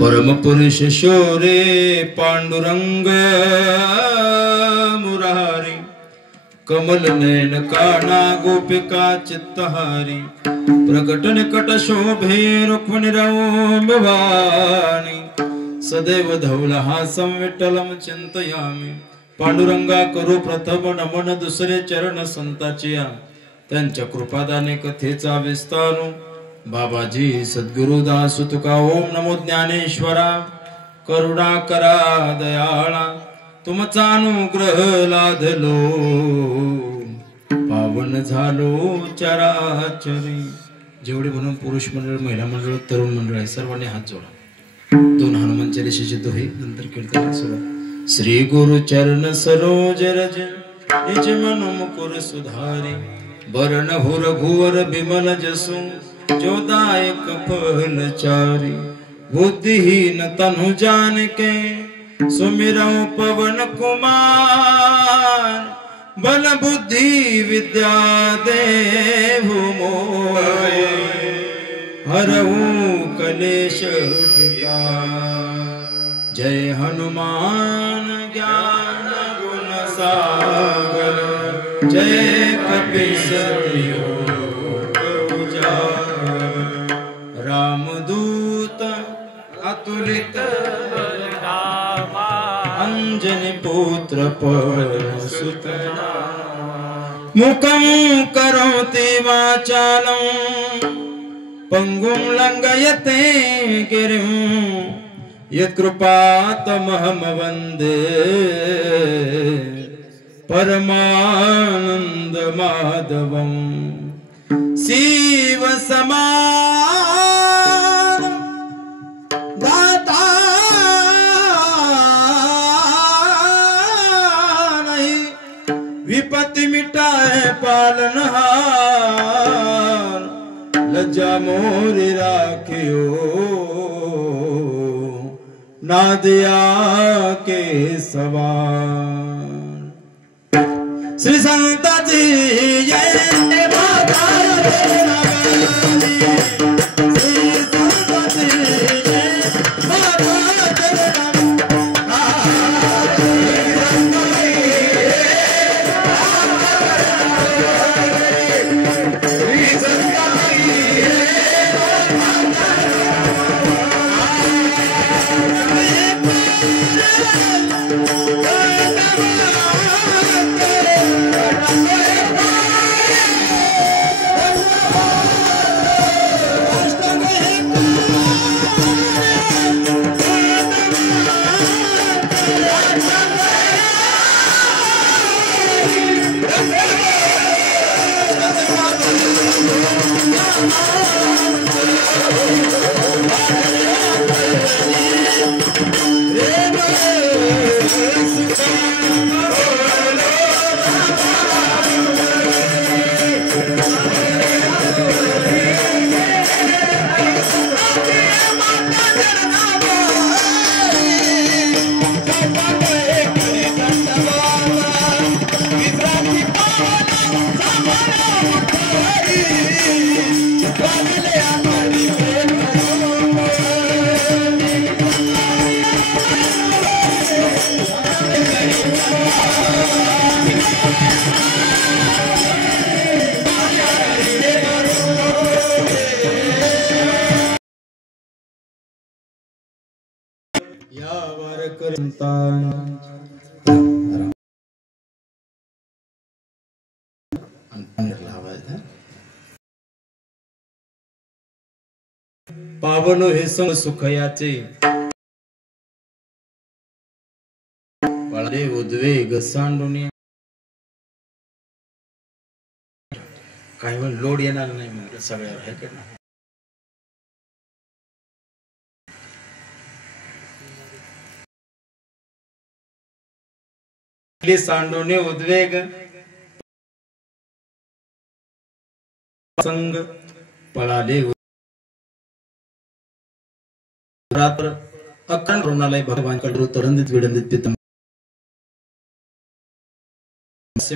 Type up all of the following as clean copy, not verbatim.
परम पुरुष शौरे पांडुरंग मुरारी कमल नयन काना गोपिका चित्तहारी प्रकट निकट शोभे रुक्मिणी भवानी सदैव धवलहासं विठ्ठलं चिंतयामि पांडुरंगा करू प्रथम नमन दुसरे चरण संताचिया त्यांच्या कृपादाने कथेचा विस्तार बाबाजी सद्गुरुदास तुका ओम नमो ज्ञानेश्वरा करुणा करा दयाळा तुमचा अनुग्रह लाधलो पावन झालो चराचरी। जेवढे म्हणून पुरुष मंडळ महिला मंडळ तरुण मंडळ आहे सर्वांनी हात जोडा। दोन हनुमान चालीसेचे दोहे नंतर कीर्तन सुरू। श्री गुरु चरण सरोज रज निज मन मुकुर सुधारी वरण हुर भुवर बिमल जसु जोदायक फलचारी बुद्धिहीन तनु जानके सुमिरौ पवन कुमार बल बुद्धि विद्या देहु मोय हरहु कलेश विकार। जय हनुमान ज्ञान गुण सागर जय कपीस रामदूत अतुलित अंजनी पुत्र पवनसुत मुखं करोति वाचालं पंगुं लंघयते गिरिं यत्कृपातमहं वन्दे परमानंद माधवं। शिव समान दाता नहीं विपत्ति मिटाए पालनहार लज्जा मोरी राखियो ना दिया के सवार। श्री संत जी जय माता पावन हे संग सुखयाचे पळदे उद्वेग सांडून काही वेळ लोड येणार नाही म्हणजे सगळ्यावर आहे का नाही। सांडूने उद्वेग संग पळाले रात्र अखंड रुग्णालय भगवान कडरू तरंदित विडंदित पितम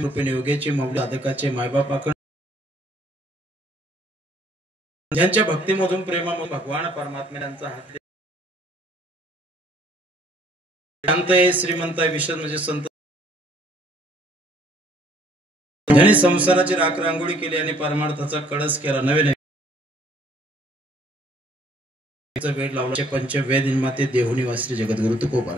रूपेने योगेचे मौल्य साधकाचे मायबापाकडे ज्यांच्या भक्तीमधून प्रेमामधून भगवान परमात्म्यांचा हात शांत आहे, श्रीमंत आहे, विशेष म्हणजे संत ज्याने संसाराची राख रांगोळी केली आणि परमार्थाचा कळस केला. नवे वेद लावला. पंचवेद निर्माते देहुनी वासरी जगद्गुरु तुकोबा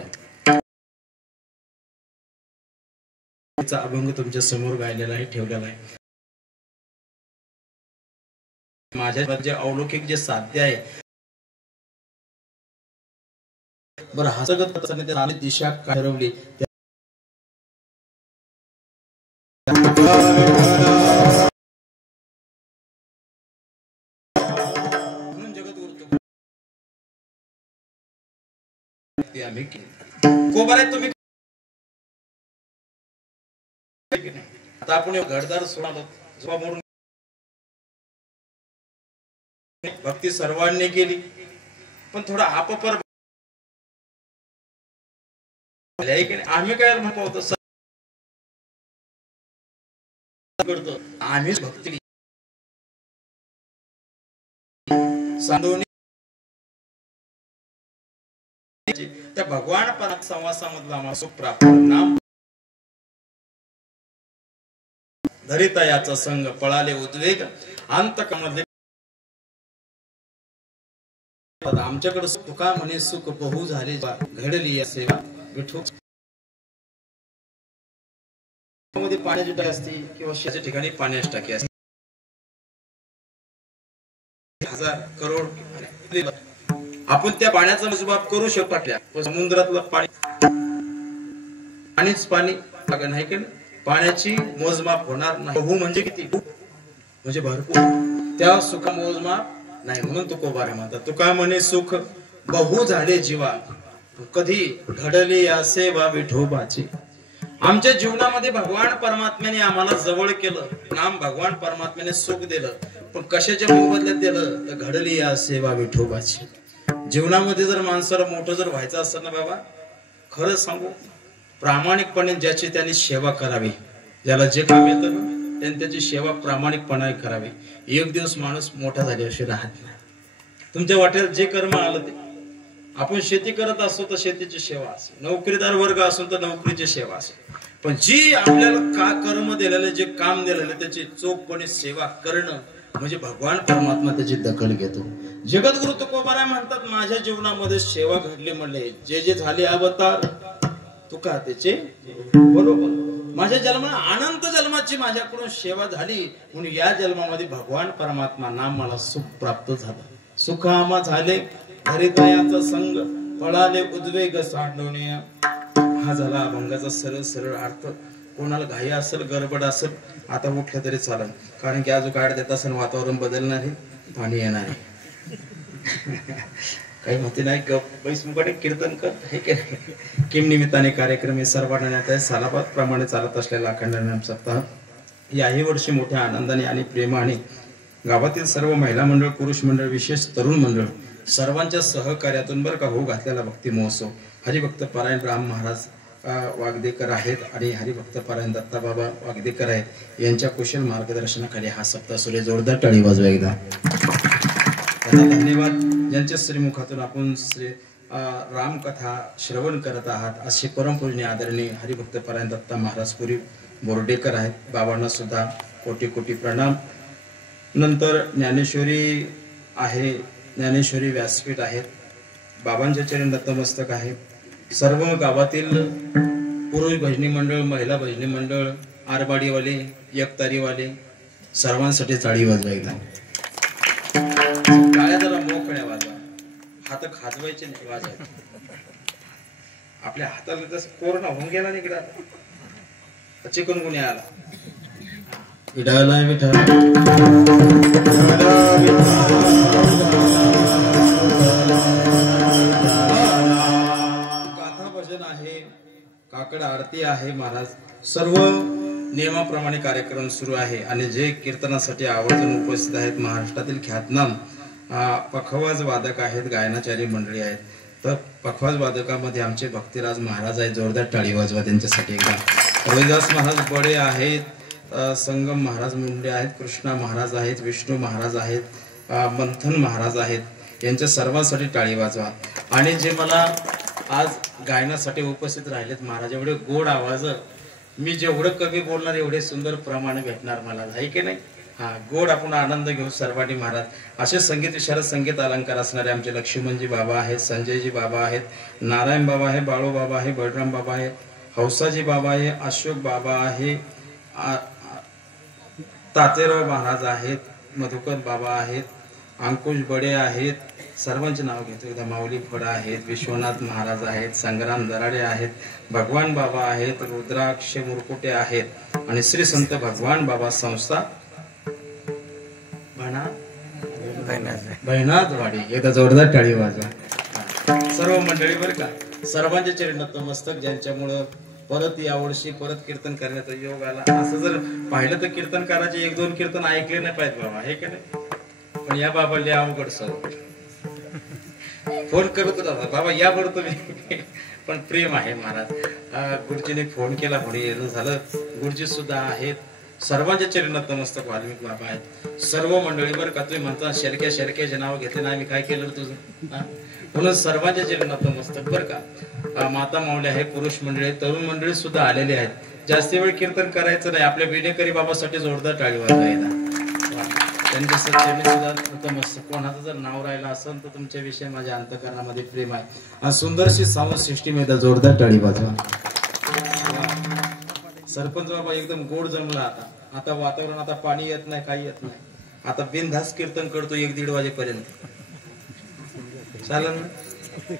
चा अभंग तुमच्या समोर गायलेला आहे, ठेवलेला आहे. माझ्या जे अलौकिक जे साध्य आहे बरं हसगत दिशा ठरवली म्हणून जगद्गुरु आम्ही कोबारा तुम्ही आता आपण घरदार सोडा मोडून भक्ती सर्वांनी केली पण थोडा आपपर आम्ही काय म्हणतो करतो आम्हीच भक्ती सांडवणी त्या भगवान पण संवासामधला आम्हाला सुख प्राप्त नाम धरिता याचा संग पळाले उद्वेग अंतकमध्ये आमच्याकडे तुका म्हणे सुख बहु झाले घडली या सेवा विठू मध्ये पाण्याची टाकी असते किंवा शेच्या ठिकाणी पाण्याची टाकी असते. हजार करोड आपण त्या पाण्याचा मोजमाप करू शकतो. समुद्रातलं पाणीच पाणी नाही की पाण्याची मोजमाप होणार नाही. बहु म्हणजे किती म्हणजे भरपूर त्या सुख मोजमाप नाही. म्हणून तुकोबारे म्हणतात तुका म्हणे सुख बहु झाले जीवा कधी घडले या सेवा विठोबाची. आमच्या जीवनामध्ये भगवान परमात्म्याने आम्हाला जवळ केलं. नाम भगवान परमात्म्याने सुख दिलं पण कशाच्या मोबदल्यात दिलं तर घडली या सेवा विठोबाची. जीवनामध्ये जर माणसाला मोठं जर व्हायचं असेल ना बाबा खरं सांगू प्रामाणिकपणे ज्याची त्यांनी सेवा करावी. ज्याला जे काम येतं ना त्यांनी त्याची सेवा प्रामाणिकपणे करावी. एक दिवस माणूस मोठा झाल्याशिवाय राहत नाही. तुमच्या वाट्यात जे कर्म आलं ते आपण शेती करत असतो तर शेतीची सेवा असेल, नोकरीदार वर्ग असो तर नोकरीची सेवा असेल, पण जी आपल्याला का कर्म दिलेले जे काम दिलेले त्याची चोखपणे सेवा करणं म्हणजे भगवान परमात्मा त्याची दखल घेतो. जगद्गुरु तुकोबाराय म्हणतात माझ्या जीवनामध्ये सेवा घडली म्हणले जे जे झाले अवतार तुका त्याचे बरोबर माझ्या जन्माला अनंत जन्माची माझ्याकडून सेवा झाली म्हणून या जन्मामध्ये भगवान परमात्मा नाम मला सुख प्राप्त झालं. सुख आम्हा झाले हरितायाचा संग पळाले उद्वेग सांडवणे. हा झाला अभंगाचा सरळ सरळ अर्थ. कोणाला घाई असेल गडबड असेल आता उठलं तरी चालेल कारण की आज गाड देत असेल वातावरण बदलणार आहे पाणी येणार आहे. काही म्हणते नाही बैसमुखाने कीर्तन कर हे किम निमित्ताने कार्यक्रम हे सर्वांना सालाबाद प्रमाणे चालत असलेला अखंड नाम सप्ताह याही वर्षी मोठ्या आनंदाने आणि प्रेमाने गावातील सर्व महिला मंडळ पुरुष मंडळ विशेष तरुण मंडळ सर्वांच्या सहकार्यातून बरं का होऊ घातलेला भक्ती महोत्सव हरिभक्त पारायण राम महाराज वागदेकर आहेत आणि हरिभक्त पारायण दत्ताबाबा वागदेकर आहेत यांच्या कुशल मार्गदर्शनाखाली हा सप्ताह सुरू आहे. जोरदार टाळी वाजवा एकदा. धन्यवाद. ज्यांच्या श्रीमुखातून आपण श्री रामकथा श्रवण करत आहात असे परमपूजनीय आदरणीय हरिभक्त पारायण दत्ता महाराज पुरी बोर्डेकर आहेत. बाबांना सुद्धा कोटी कोटी प्रणाम. नंतर ज्ञानेश्वरी आहे, ज्ञानेश्वरी व्यासपीठ आहेत. बाबांच्या चरण नतमस्तक आहे. सर्व गावातील पुरुष भजनी मंडळ महिला भजनी मंडळ आरबाडीवाले एकतारीवाले सर्वांसाठी टाळी वाजवा एकदा. टाळ्या जरा मोकळ्या वाजवा. हात खाजवायचे नाही वाजवायचे. आपल्या हाताला जसं कोरोना होऊन गेला नाही इकडं चिकनगुन्या आला. विठाला विठा गाथा भजन आहे, काकड आरती आहे. महाराज सर्व नियमाप्रमाणे कार्यक्रम सुरू आहे आणि जे कीर्तनासाठी आवर्जून उपस्थित आहेत महाराष्ट्रातील ख्यातनाम पखवाज वादक आहेत, गायनाचारी मंडळी आहेत. तर पखवाज वादकामध्ये आमचे भक्तिराज महाराज आहेत. जोरदार टाळी वाजवा त्यांच्यासाठी एकदा. रविदास महाराज बडे आहेत, संगम महाराज मुंडे आहेत, कृष्णा महाराज आहेत, विष्णू महाराज आहेत, मंथन महाराज आहेत. यांच्या सर्वांसाठी टाळी वाजवा. आणि जे मला आज गायनासाठी उपस्थित राहिलेत महाराज. एवढे गोड आवाज, मी जेवढं कमी बोलणार एवढे सुंदर प्रमाणे भेटणार मला, आहे की नाही? हा, गोड आपण आनंद घेऊ सर्वांनी महाराज. असे संगीत विशारद संगीत अलंकार असणारे आमचे लक्ष्मणजी बाबा आहेत, संजयजी बाबा आहेत, नारायण बाबा आहे, बाळू बाबा आहे, बळराम बाबा आहे, हौसाजी बाबा आहे, अशोक बाबा आहे, तातेराव महाराज आहेत, मधुकर बाबा आहेत, अंकुश बडे आहेत, सर्वांचे नाव घेतो एकदा. माऊली फड आहेत, विश्वनाथ महाराज आहेत, संग्राम दराडे आहेत, भगवान बाबा आहेत, रुद्राक्ष मुरकुटे आहेत आणि श्री संत भगवान बाबा संस्था बहिणातवाडी. एकदा जोरदार टाळी वाजवा सर्व मंडळी बरं का. सर्वांच्या चरणात नतमस्तक, ज्यांच्यामुळं परत यावर्षी परत कीर्तन करण्याचा योग आला. असं जर पाहिलं तर कीर्तनकाराचे एक दोन कीर्तन ऐकले नाही पाहिजे बाबा, हे का नाही? पण या बाबाला अवघड सवय, फोन करत होता बाबा या बरं तुम्ही, पण प्रेम आहे महाराज. गुरुजीने फोन केला, पुढे येणं झालं. गुरुजी सुद्धा आहेत. सर्वांच्या चरणात नमस्तक. वाल्मिक बाबा आहेत. सर्व मंडळी बरं का. तुम्ही म्हणता शरक्या शरक्याचे नाव घेतले नाही, मी काय केलं तुझं? म्हणून सर्वांच्या चरणात नमस्तक बरं का. माता माऊली आहे, पुरुष मंडळी, तरुण मंडळी सुद्धा आलेले आहेत. जास्ती वेळ कीर्तन करायचं नाही. आपल्या विनेकरी बाबासाठी जोरदार टाळी वाजवायला. त्यांच्या सत्याने सुद्धा नतमस्तक. कोणाचं जर नाव राहिलं असेल तर तुमच्याविषयी माझ्या अंतकरणामध्ये प्रेम आहे. सुंदरशी साऊंड सिस्टीम एकदा जोरदार टाळी वाजवा. सरपंच बाबा एकदम गोड जमला. आता वातावरण, आता पाणी येत नाही, काही येत नाही. आता बिनधास्त कीर्तन करतो 1-1:30 वाजेपर्यंत. चालेल ना?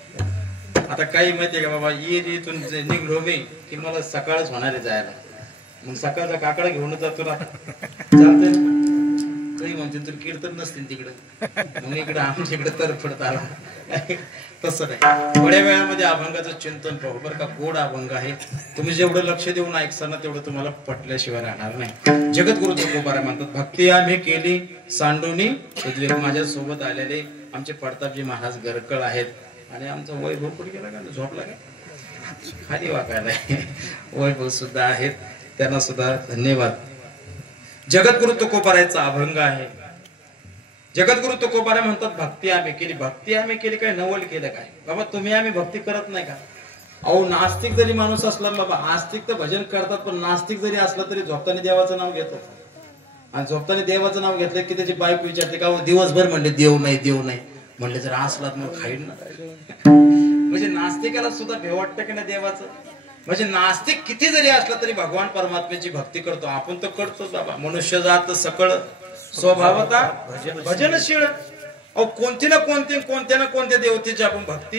आता काही माहितीये का बाबा, इथून निघलो मी की मला सकाळच होणार आहे जायला. मग सकाळचा काकडा घेऊन जातो ना, चालतंय ना? काही म्हणते तर कीर्तन नसतील तिकडं, मग इकडं आमच्या इकडे तरफडत आला. तसं नाही. थोड्या वेळामध्ये अभंगाचं चिंतन पाहू बरं का. गोड अभंग आहे. तुम्ही जेवढं लक्ष देऊन ऐकसा ना तेवढं तुम्हाला पटल्याशिवाय राहणार नाही. जगद्गुरु तुकोबाराय म्हणतात, भक्ती आम्ही केली सांडोनी उजली. माझ्या सोबत आलेले आमचे प्रतापजी महाराज गरकळ आहेत. आणि आमचा वैभव कुठे गेला का, झोपला का, खाली वाकायला. वैभव सुद्धा आहेत, त्यांना सुद्धा धन्यवाद. जगद्गुरु तुकोबारायचा अभंग आहे. जगद्गुरु तुकोबाराय म्हणतात, भक्ती आम्ही केली. भक्ती आम्ही केली काय, नवल केलं काय बाबा? तुम्ही आम्ही भक्ती करत नाही का? अहो, नास्तिक जरी माणूस असला बाबा, आस्तिक तर भजन करतात, पण नास्तिक जरी असला तरी झोपताना देवाचं नाव घेतो. आणि झोपताना देवाचं नाव घेतलं की त्याची बायको विचारते का दिवसभर म्हणले देव नाही, देव नाही. म्हणले जर असलात मग खाईन ना. म्हणजे नास्तिकाला सुद्धा भेव वाटतं की नाही देवाचं? म्हणजे नास्तिक किती जरी असला तरी भगवान परमात्म्याची भक्ती करतो. आपण तर करतोच बाबा. मनुष्य जात सकळ स्वभावता भजनशील. अहो, कोणती ना कोणत्या देवतेची आपण भक्ती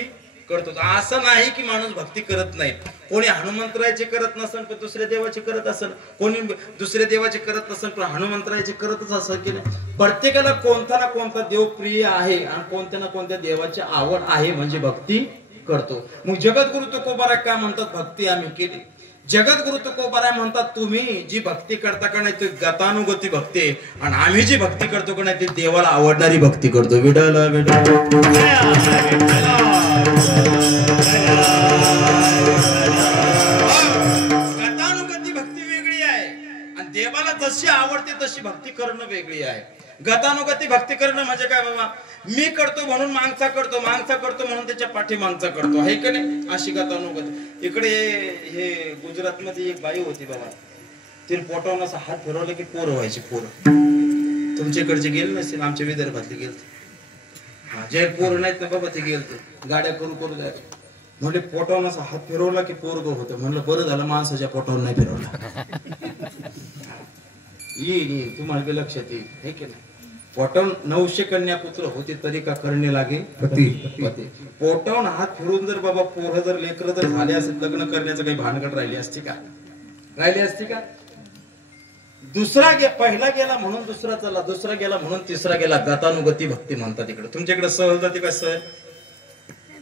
करतो. असं नाही की माणूस भक्ती करत नाही. कोणी हनुमंतरायचे करत नसेल पण दुसऱ्या देवाचे करत असेल, कोणी दुसऱ्या देवाचे करत नसेल पण हनुमंतरायचे करतच असेल की नाही. प्रत्येकाला कोणता ना कोणता देव प्रिय आहे आणि कोणत्या ना कोणत्या देवाची आवड आहे, म्हणजे भक्ती करतो. मग जगद्गुरु तुकोबाराय काय म्हणतात, भक्ती आम्ही केली. जगद्गुरु तुकोबाराय म्हणतात, तुम्ही जी भक्ती करता का नाही ती गतानुगती भक्ती आहे, आणि आम्ही जी भक्ती करतो का नाही ती देवाला आवडणारी भक्ती करतो. विठ्ठल विठ्ठल. गतानुगती भक्ती वेगळी आहे आणि देवाला जशी आवडते तशी भक्ती करणं वेगळी आहे. गतानुगती भक्ती करणं म्हणजे काय बाबा, मी करतो म्हणून मागचा करतो, मागचा करतो म्हणून त्याच्या पाठी मागचा करतो, आहे का नाही? अशी गतानुगती. इकडे हे गुजरात मध्ये एक बाई होती बाबा, तिने पोटावून असा हात फिरवला की पोरं व्हायची. पोरं तुमच्याकडचे गेले नसतील, आमच्या विदर्भातले गेलते. हा, जे पोरं नाहीत ना बाबा ते गेलते. गाड्या करू जायचं. म्हणजे पोटावून असा हात फिरवला की पोरग होतं. म्हणलं बरं झालं माणसाच्या पोटावून नाही फिरवला. येईल तुम्हाला लक्षात येईल, हे की नाही? पोटावून 900 कन्या पुत्र होते तरी का करणे लागे पती. पोटावून हात फिरून जर बाबा पोरं जर लेकर जर झाले असेल, लग्न करण्याचं काही भानगड राहिली असती का? दुसरा पहिला गेला म्हणून दुसरा चला, दुसरा गेला म्हणून तिसरा गेला. गतानुगती भक्ती म्हणतात इकडे. तुमच्याकडे सहल जाती का?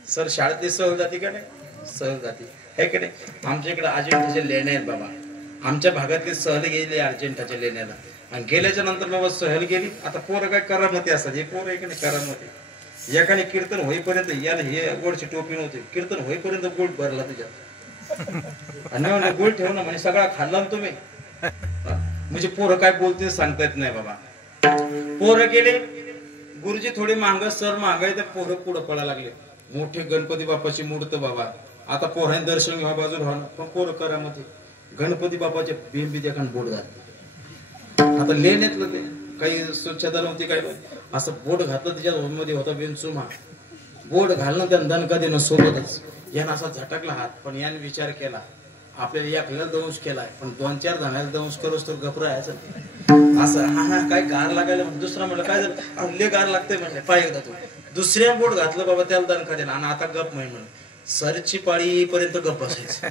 सर शाळेतली सहल जाती का नाही? सहल जाती, आहे का नाही? आमच्या इकडे अजिंठ्याचे लेणे आहेत बाबा. आमच्या भागातली सहल गेली अजिंठ्याच्या लेण्याला, आणि गेल्याच्या नंतर बाबा सहल गेली. आता पोरं काय करामती असतात, हे पोरं आहे करामती. एकाने कीर्तन होईपर्यंत याला हे गोडची टोपी नव्हती, कीर्तन होईपर्यंत गोड भरला तुझ्यात, आणि गोड ठेव ना म्हणजे सगळा खाल्ला ना तुम्ही. म्हणजे पोरं काय बोलते सांगता येत नाही बाबा. पोरं गेले, गुरुजी थोडे मांग, सर मागाय, तर पोरं पुढं पडायला लागले. मोठे गणपती बाप्पाची मूर्त बाबा. आता पोरांनी दर्शन घ्या बाजूला व्हा, पण पोर करा मध्ये गणपती बाप्पाचे बिंबी देखा बोट घातलं. आता लेण्यातलं ते काही स्वच्छता नव्हती काय, असं बोट घातलं त्याच्या मध्ये होता बेंचुमा. बोट घालणं त्या दणका देणं सोबतच. यानं असा झटकला हात, पण याने विचार केला आपल्याला एकल्याला दंश केलाय, पण 2-4 जणांना दंश करोस तर घबरायचं असं. हा काय गार लागायला. दुसरा म्हणलं काय झालं, लय गार लागतंय म्हणले, पाय एकदा तू. दुसऱ्या बोट घातलं बाबा, त्याला दणका देणं आणि आता गप म्हण. सरची पाळी पर्यंत गप बसायचं,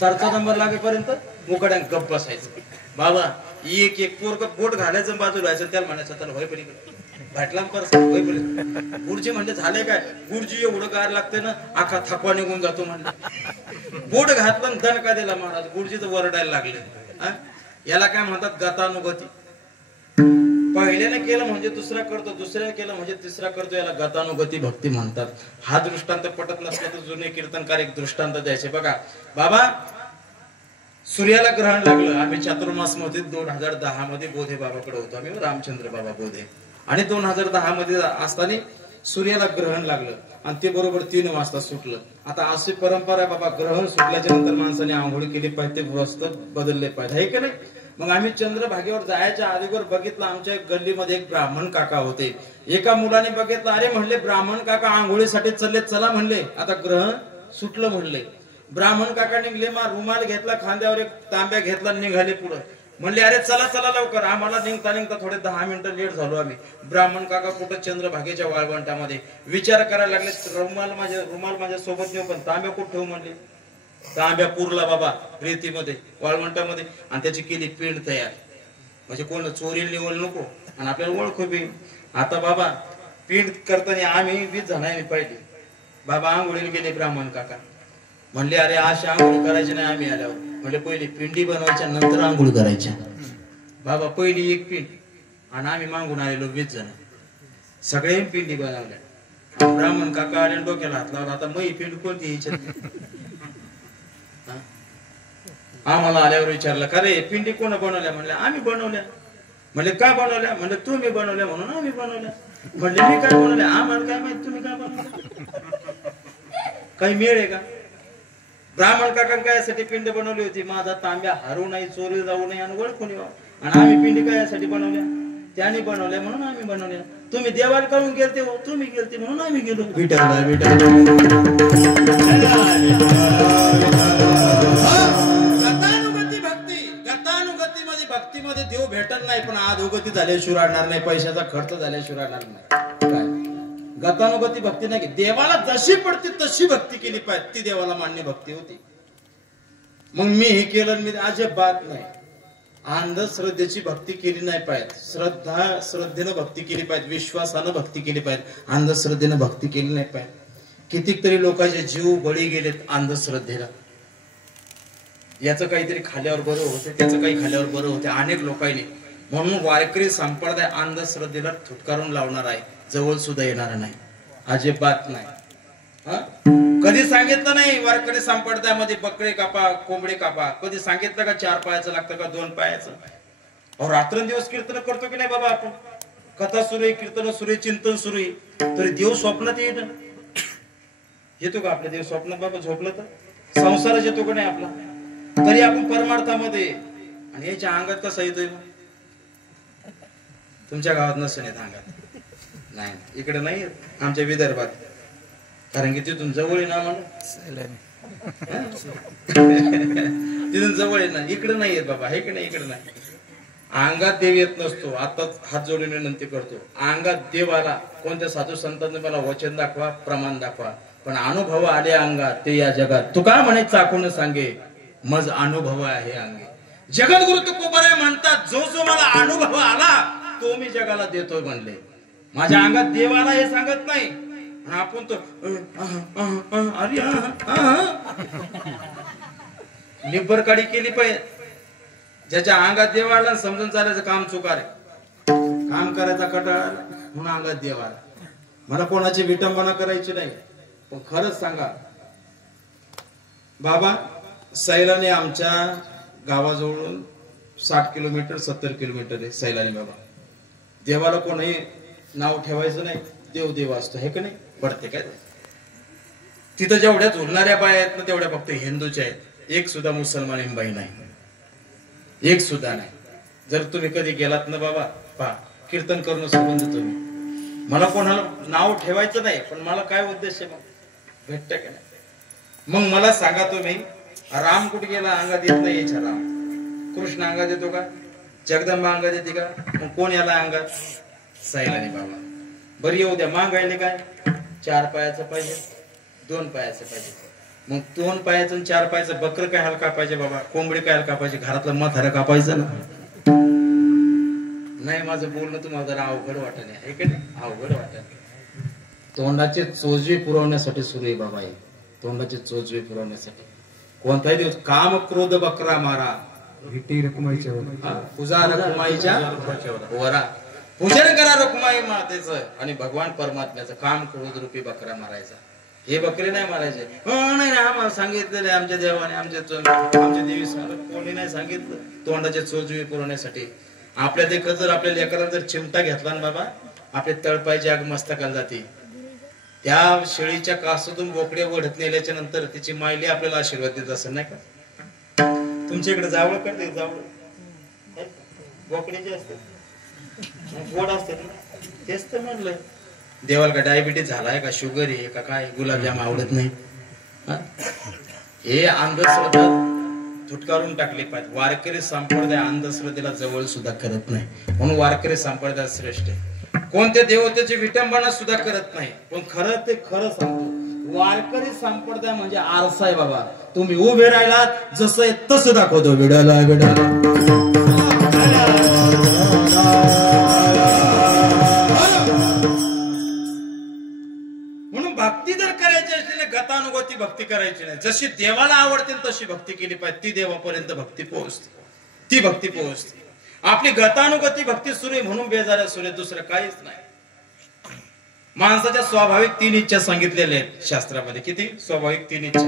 सरचा नंबर लागेपर्यंत मुकड्या गप बसायचं बाबा. एक एक पोर बोट घालायचं बाजूला व्हायचं, त्याला म्हणायचं त्याला होय पलीकडे भाटला होय पलीकडे. गुरुजी म्हणले झाले काय, गुरुजी एवढं गार लागतंय ना आखा थकवा निघून जातो म्हणले. बोट घातलं दणका दिला महाराज, गुरुजीचं वरडायला लागले. याला काय म्हणतात गतानुगती. पहिल्याने केलं म्हणजे दुसरा करतो, दुसऱ्याने केलं म्हणजे तिसरा करतो, याला गतानुगती भक्ती म्हणतात. हा दृष्टांत पटत नसला तर जुने कीर्तनकार एक दृष्टांत द्यायचे बघा. बाबा सूर्याला ग्रहण लागलं. आम्ही चातुर्मास मध्ये 2010 मध्ये बोधे बाबाकडे होतो, आम्ही रामचंद्र बाबा बोधे. आणि 2010 मध्ये असताना सूर्याला ग्रहण लागलं आणि ते बरोबर 3 वाजता सुटलं. आता अशी परंपरा आहे बाबा, ग्रहण सुटल्याच्या नंतर माणसाने आंघोळी केली पाहिजे, ते वस्त्र बदलले पाहिजे, हे की नाही. मग आम्ही चंद्रभागेवर जायच्या अगोदर बघितलं, आमच्या गल्लीमध्ये एक ब्राह्मण काका होते. एका मुलाने बघितलं, अरे म्हणले ब्राह्मण काका आंघोळीसाठी चालले, चला म्हणले आता ग्रहण सुटलं म्हणले. ब्राह्मण काका निघले, मग रुमाल घेतला, खांद्यावर एक तांब्या घेतला, निघाले पुढे. म्हणले अरे चला चला लवकर. आम्हाला निघता निघता थोडे 10 मिनिटं लेट झालो आम्ही. ब्राह्मण काका कुठं चंद्रभागेच्या वाळवंटामध्ये विचार करायला लागले, रुमाल माझ्या सोबत नेऊ, पण तांब्या कुठं ठेवू म्हणले. तांब्या पुरला बाबा रेतीमध्ये वाळवंटामध्ये, आणि त्याची केली पेंड तयार. म्हणजे कोण चोरीला निवड नको आणि आपल्याला ओळखू बी. आता बाबा पेंड करताना आम्ही 20 जणांनी पाहिजे. बाबा आंघोळीला गेले ब्राह्मण काका. म्हणले अरे अशी आंघोळ करायची नाही आम्ही आल्यावर. म्हणजे पहिली पिंडी बनवायच्या नंतर आंघोळ करायच्या. बाबा पहिली एक पिंड आणि आम्ही मागून आलेलो 20 जण, सगळे पिंडी बनवल्या. ब्राह्मण काका आले डोक्याला हात लावला, आता मग पिंड कोणती यायच्यात. आम्हाला आल्यावर विचारलं का रे पिंडी कोण बनवल्या, म्हणले आम्ही बनवल्या. म्हणले काय बनवल्या, म्हणले तुम्ही बनवल्या म्हणून आम्ही बनवल्या. म्हणले मी काय बनवल्या, आम्हाला काय माहित तुम्ही काय बनवल्या, काही मेळ आहे का. ब्राह्मण काका कायसाठी पिंड बनवली होती, माझा तांब्या हरवू नाही, चोरी जाऊ नये आणि ओळखून येऊ. आणि आम्ही पिंडी कायसाठी बनवल्या, त्याने बनवल्या म्हणून आम्ही बनवल्या. तुम्ही देवाला करून गेलते हो, तुम्ही गेलते म्हणून आम्ही गेलो. गतानुगती भक्ती. गतानुगतीमध्ये भक्तीमध्ये देव भेटत नाही, पण अधोगती झाल्याशिवाय राहणार नाही, पैशाचा खर्च झाल्याशिवाय राहणार नाही. काय गतानुगती भक्ती नाही, देवाला जशी पडते तशी भक्ती केली पाहिजे, ती देवाला मान्य भक्ती होती. मग मी हे केलं, मी अजिबात नाही. अंधश्रद्धेची भक्ती केली नाही पाहिजे, श्रद्धेनं भक्ती केली पाहिजे, विश्वासानं भक्ती केली पाहिजे, अंधश्रद्धेनं भक्ती केली नाही पाहिजे. कितीतरी लोकांचे जीव बळी गेलेत अंधश्रद्धेला. याचं काहीतरी खाल्यावर बरं होते, त्याचं काही खाल्यावर बरं होते अनेक लोकांनी. म्हणून वारकरी संप्रदाय अंधश्रद्धेला थुटकारून लावणार आहे, जवळ सुद्धा येणार नाही, अजिबात नाही. कधी सांगितलं नाही वारकरी संप्रदायामध्ये बकरे कापा, कोंबडे कापा. कधी सांगितलं का 4 पायाचं लागतं का 2 पायाचं. अहो रात्रंदिवस कीर्तन करतो की नाही बाबा आपण. कथा सुरू आहे, कीर्तन सुरू आहे, चिंतन सुरू आहे, तरी देव स्वप्नात येतो का आपल्या. देव स्वप्नात बाबा झोपलं तर संसारात येतो का नाही आपला. तरी आपण परमार्थामध्ये. आणि याच्या अंगात कसा येतोय, तुमच्या गावात नसेल येत अंगात. नाही इकडे नाही, आमच्या विदर्भात, कारण की तिथून जवळ आहे ना आम्हाला. तिथून जवळ आहे ना, इकडे नाही येत बाबा, हे की नाही इकडे नाही. अंगात देव येत नसतो. आता हात जोडून विनंती करतो, अंगात देव आला. कोणत्या साधू संतांनी मला वचन दाखवा, प्रमाण दाखवा, पण अनुभव आले अंगात ते या जगात. तू काय म्हणे चाकून सांगे, मज अनुभव आहे अंगे. जगद्गुरु तुकोबाराय म्हणतात, जो जो मला अनुभव आला तो मी जगाला देतोय म्हणले. माझ्या अंगात देव आला हे सांगत नाही. आपण तो अरे निब्बरकाडी केली पाहिजे. ज्याच्या अंगात देव आला समजून चालायचं काम चुकार आहे. काम करायचा कटाळा म्हणून अंगात देव आला. मला कोणाची विटंबना करायची नाही, पण खरंच सांगा बाबा, सैलानी आमच्या गावाजवळून 60 किलोमीटर 70 किलोमीटर आहे सैलानी बाबा. देवाला कोणी नाव ठेवायचं नाही, देव देव असतो, हे का नाही. पडते काय? तिथं जेवढ्या झुलणाऱ्या बाया आहेत ना तेवढ्या फक्त हिंदूच्या आहेत, एक सुद्धा मुसलमान बाई नाही, एक सुद्धा नाही. जर तुम्ही कधी गेलात ना बाबा, पहा कीर्तन करून सोडून देतो मी. मला कोणाला नाव ठेवायचं नाही, पण मला काय उद्देश आहे मग भेटत का नाही? मग मला सांगा तुम्ही, राम कुठे गेला? अंगात येत नाही याच्या राम. कृष्ण अंगात येतो का? जगदंबा अंगात येते का? मग कोण याला अंगात? सैलानी बाबा. बरी येऊ द्या, मागायले काय? 4 पायाचं पाहिजे, 2 पायाचं पाहिजे. मग 2 पायाचं आणि 4 पायाचं बकर काय हलका पाहिजे बाबा? कोंबडी काय हलका पाहिजे? घरातलं म्हातारं कापायचं ना? नाही, माझं बोलणं तुम्हाला जरा अवघड वाटत आहे की नाही? अवघड वाटत. तोंडाचे चोजवे पुरवण्यासाठी सुरू आहे बाबा. तोंडाचे चोजवे पुरवण्यासाठी कोणताही दिवस काम क्रोध बकरा मारा, पूजा रखुमाईच्या वरा. पूजन करा रखुमाई मातेचं आणि भगवान परमात्म्याचं. काम क्रोध रूपी बकरा मारायचा. हे बकरे नाही मारायचे. नाही आम्हाला सांगितलेलं आहे आमच्या देवाने, आमच्या देवी कोणी नाही सांगितलं. तोंडाचे चोजवे पुरवण्यासाठी. आपल्या देखत जर आपल्या लेकराला जर चिमटा घेतला ना बाबा, आपले तळपायची आग मस्तकाला जाते. त्या शेळीच्या कासातून बोकडे ओढत नेल्याच्या नंतर तिची मायली आपल्याला आशीर्वाद देत असेल नाही का? तुमच्या इकडे जावळ करते, जावळ बोकडे जे असते गोड असते ना, तेच तर म्हणलं. देवाला का डायबिटीज झालाय का, शुगर आहे का, काय गुलाबजाम आवडत नाही? हे अंधश्रद्धा तुटकारून टाकली पाहिजे. वारकरी संप्रदाय अंधश्रद्धेला जवळ सुद्धा करत नाही, म्हणून वारकरी संप्रदाय श्रेष्ठ आहे. कोणत्या देवतेची विटंबना सुद्धा करत नाही. पण खरं ते खरं सांगतो, वारकरी संप्रदाय म्हणजे आरसा आहे बाबा. तुम्ही उभे राहिला जसं आहे तसं दाखवतो. विडाला विडाला म्हणून भक्ती जर करायची असली ना, गतानुगती भक्ती करायची नाही. जशी देवाला आवडते तशी भक्ती केली पाहिजे. ती देवापर्यंत भक्ती पोहोचते, ती भक्ती पोहोचते. आपली गतानुगती भक्ती सुरू आहे म्हणून बेजाऱ्या सुरू आहे, दुसरं काहीच नाही. माणसाच्या स्वाभाविक 3 इच्छा सांगितलेल्या आहेत शास्त्रामध्ये. किती? स्वाभाविक 3 इच्छा.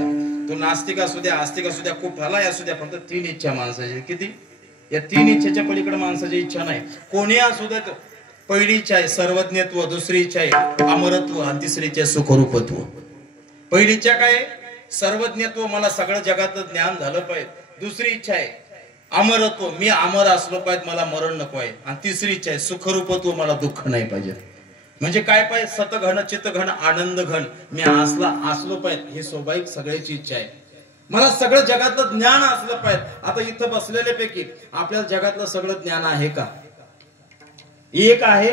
तो नास्तिक असू द्या, आस्तिक असू द्या, कुठलाही असू द्या, फक्त 3 इच्छा माणसाची. किती? या 3 इच्छेच्या पलीकडे माणसाची इच्छा नाही. कोणी असू द्या. पहिली इच्छा आहे सर्वज्ञत्व, दुसरी इच्छा आहे अमरत्व आणि तिसरी इच्छा आहे सुखरूपत्व. पहिली इच्छा काय? सर्वज्ञत्व, मला सगळं जगातलं ज्ञान झालं पाहिजे. दुसरी इच्छा आहे अमरत्व, मी अमर असलो पाहिजे, मला मरण नको आहे. आणि तिसरी इच्छा आहे सुखरूपत्व, मला दुःख नाही पाहिजे. म्हणजे काय पाहिजे? सतघन, चित्तघन, आनंद घन, मी असलो पाहिजे. ही स्वाभाविक सगळ्याची इच्छा आहे. मला सगळं जगातलं ज्ञान असलं पाहिजे. आता इथं बसलेले पैकी आपल्याला जगातलं सगळं ज्ञान आहे का? एक आहे?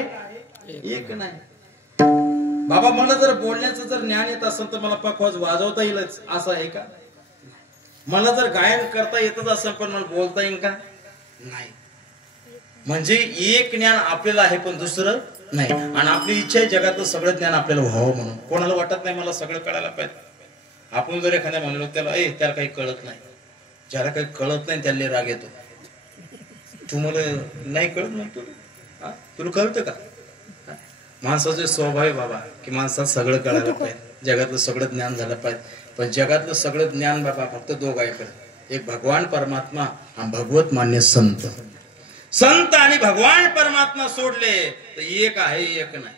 एक नाही बाबा. मला जर बोलण्याचं जर ज्ञान येत असेल तर मला पखवाज वाजवता येईलच असं आहे का? मला जर गायन करता येतच असेल पण मला बोलता येईल का? नाही. म्हणजे एक ज्ञान आपल्याला आहे पण दुसरं नाही. आणि आपली इच्छा आहे जगातलं सगळं ज्ञान आपल्याला व्हावं म्हणून. कोणाला वाटत नाही मला सगळं कळायला पाहिजे. आपण जर एखाद्या म्हणलो त्याला त्याला काही कळत नाही, ज्याला काही कळत नाही त्याला राग येतो. तुम्हाला नाही कळत म्हणतो, तुला कळतं का? माणसाचे स्वभाव आहे बाबा की माणसात सगळं कळायला पाहिजे, जगातलं सगळं ज्ञान झालं पाहिजे. पण जगातलं सगळं ज्ञान बाबा फक्त 2 आहे. एक भगवान परमात्मा आणि भगवत मान्य संत. संत आणि भगवान परमात्मा सोडले तर एक आहे, एक नाही.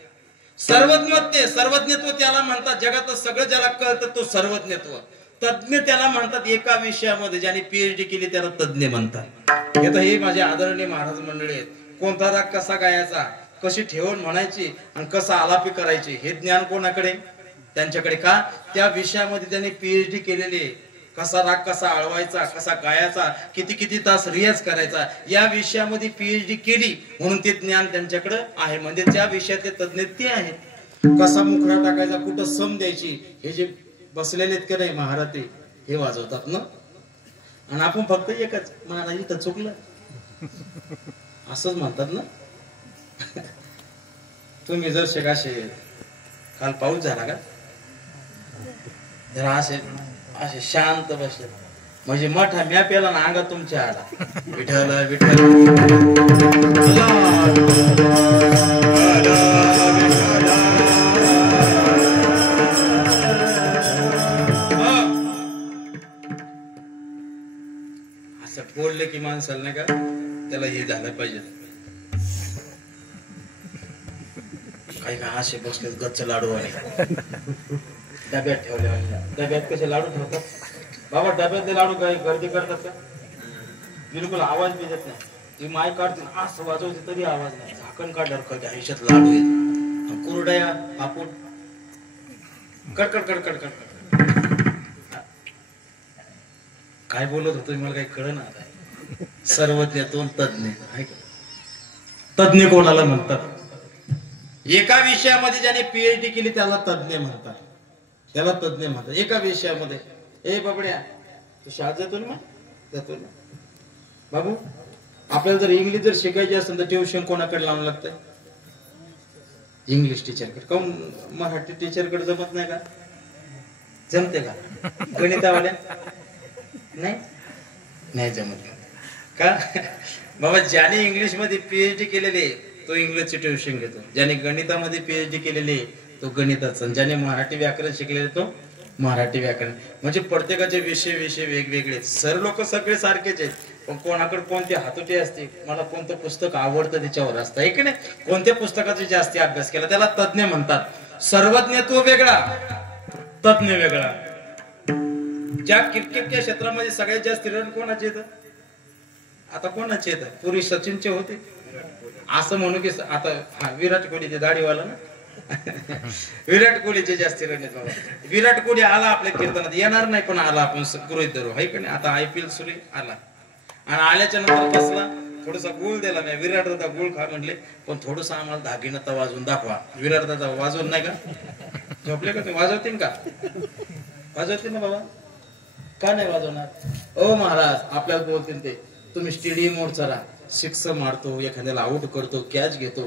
सर्वज्ञत्व त्याला म्हणतात. जगातलं सगळं ज्याला कळतं तो सर्वज्ञत्व. तज्ञ त्याला म्हणतात एका विषयामध्ये. ज्याने PhD केली त्याला तज्ञ म्हणतात. हे माझे आदरणीय महाराज मंडळी आहेत. कोणता राग कसा गायचा, कशी ठेवून म्हणायची आणि कसा आलापी करायची हे ज्ञान कोणाकडे? त्यांच्याकडे. का? त्या विषयामध्ये त्यांनी PhD केलेली आहे. कसा राग कसा आळवायचा, कसा गायचा, किती किती तास रियाज करायचा, या विषयामध्ये PhD केली म्हणून ते ज्ञान त्यांच्याकडे आहे. म्हणजे त्या विषयातले तज्ञ ते आहेत. कसा मुखडा टाकायचा, कुठं सम द्यायची, हे जे बसलेले आहेत का नाही महाराज हे वाजवतात ना. आणि आपण फक्त एकच म्हणा, इथं चुकलं असंच म्हणतात ना. तुम्ही जर शेकाशे काल पाऊस झाला का जरा असे शांत बसले म्हणजे मोठा म्या पेला ना अंगात तुमच्या आला. विठ्ठल विठ्ठल असं बोलले की माणसाला नाही का त्याला हे झालं पाहिजे. काही काय असे बसले गच्च लाडू आणि डब्यात ठेवले. डब्यात कसे लाडू ठेवतात बाबा? डब्यातले लाडू काही गर्दी करतात का? बिलकुल आवाज बी देत नाही. ती माय काढते असं वाजवते तरी आवाज नाही. झाकण काढल्यावर कधी आयुष्यात लाडू येत. कुरडया पापूड कडकड कडकड कडकड. काय बोलत होतो मला काही कळ ना. आता सर्वज्ञ दोन तज्ञ आहे का? तज्ञ कोणाला म्हणतात? एका विषयामध्ये ज्याने पीएचडी केली त्याला तज्ञ म्हणतात. त्याला तज्ञ म्हणतात एका विषयामध्ये. ए बाबड्या तू शाळेत जातो ना? जातो ना बाबू. आपल्याला जर इंग्लिश जर शिकायची असेल तर ट्युशन कोणाकडे लावून लागतं? इंग्लिश टीचरकडे. काऊन मराठी टीचरकडे जमत नाही का? जमते का? गणितावाल्या नाही नाही जमत का? बाबा ज्याने इंग्लिश मध्ये पीएचडी केलेली तो इंग्लिशची ट्युशन घेतो. ज्याने गणितामध्ये पीएचडी केलेली तो गणिताचं. ज्याने मराठी व्याकरण शिकलेले तो मराठी व्याकरण. म्हणजे प्रत्येकाचे विषय वेगवेगळे. सर लोक सगळे सारखेच आहेत पण कोणाकडे कोणती हातोटी असते. मला कोणतं पुस्तक आवडतं त्याच्यावर असतं आहे की नाही? कोणत्या पुस्तकाचा जास्ती अभ्यास केला त्याला तज्ञ म्हणतात. सर्वज्ञ तो वेगळा, तज्ञ वेगळा. ज्या क्रिकेटच्या क्षेत्रामध्ये सगळ्यात जास्त रन कोणाचे येत? आता कोणाचे येत? पूर्वी सचिनचे होते असं म्हणू की आता विराट कोहलीचे दाढीवाला ना. विराट कोहलीचे जास्त रन आहेत बाबा. विराट कोहली आला आपल्या कीर्तनात येणार नाही पण आला आपण गृहीत धरू आहे की नाही? आता आयपीएल सुरू आला आणि आल्याच्या नंतर बसला थोडासा गुळ दिला. मी विराट दादा गुळ खा म्हणले पण थोडस आम्हाला दागिनं वाजवून दाखवा. विराट दादा वाजवून नाही का? झोपले का? ते वाजवतील का? वाजवतील ना बाबा. का नाही वाजवणार? ओ महाराज आपल्याला बोलतील ते तुम्ही स्टेडियमवर चला. सिक्स मारतो, एखाद्याला आउट करतो, कॅच घेतो.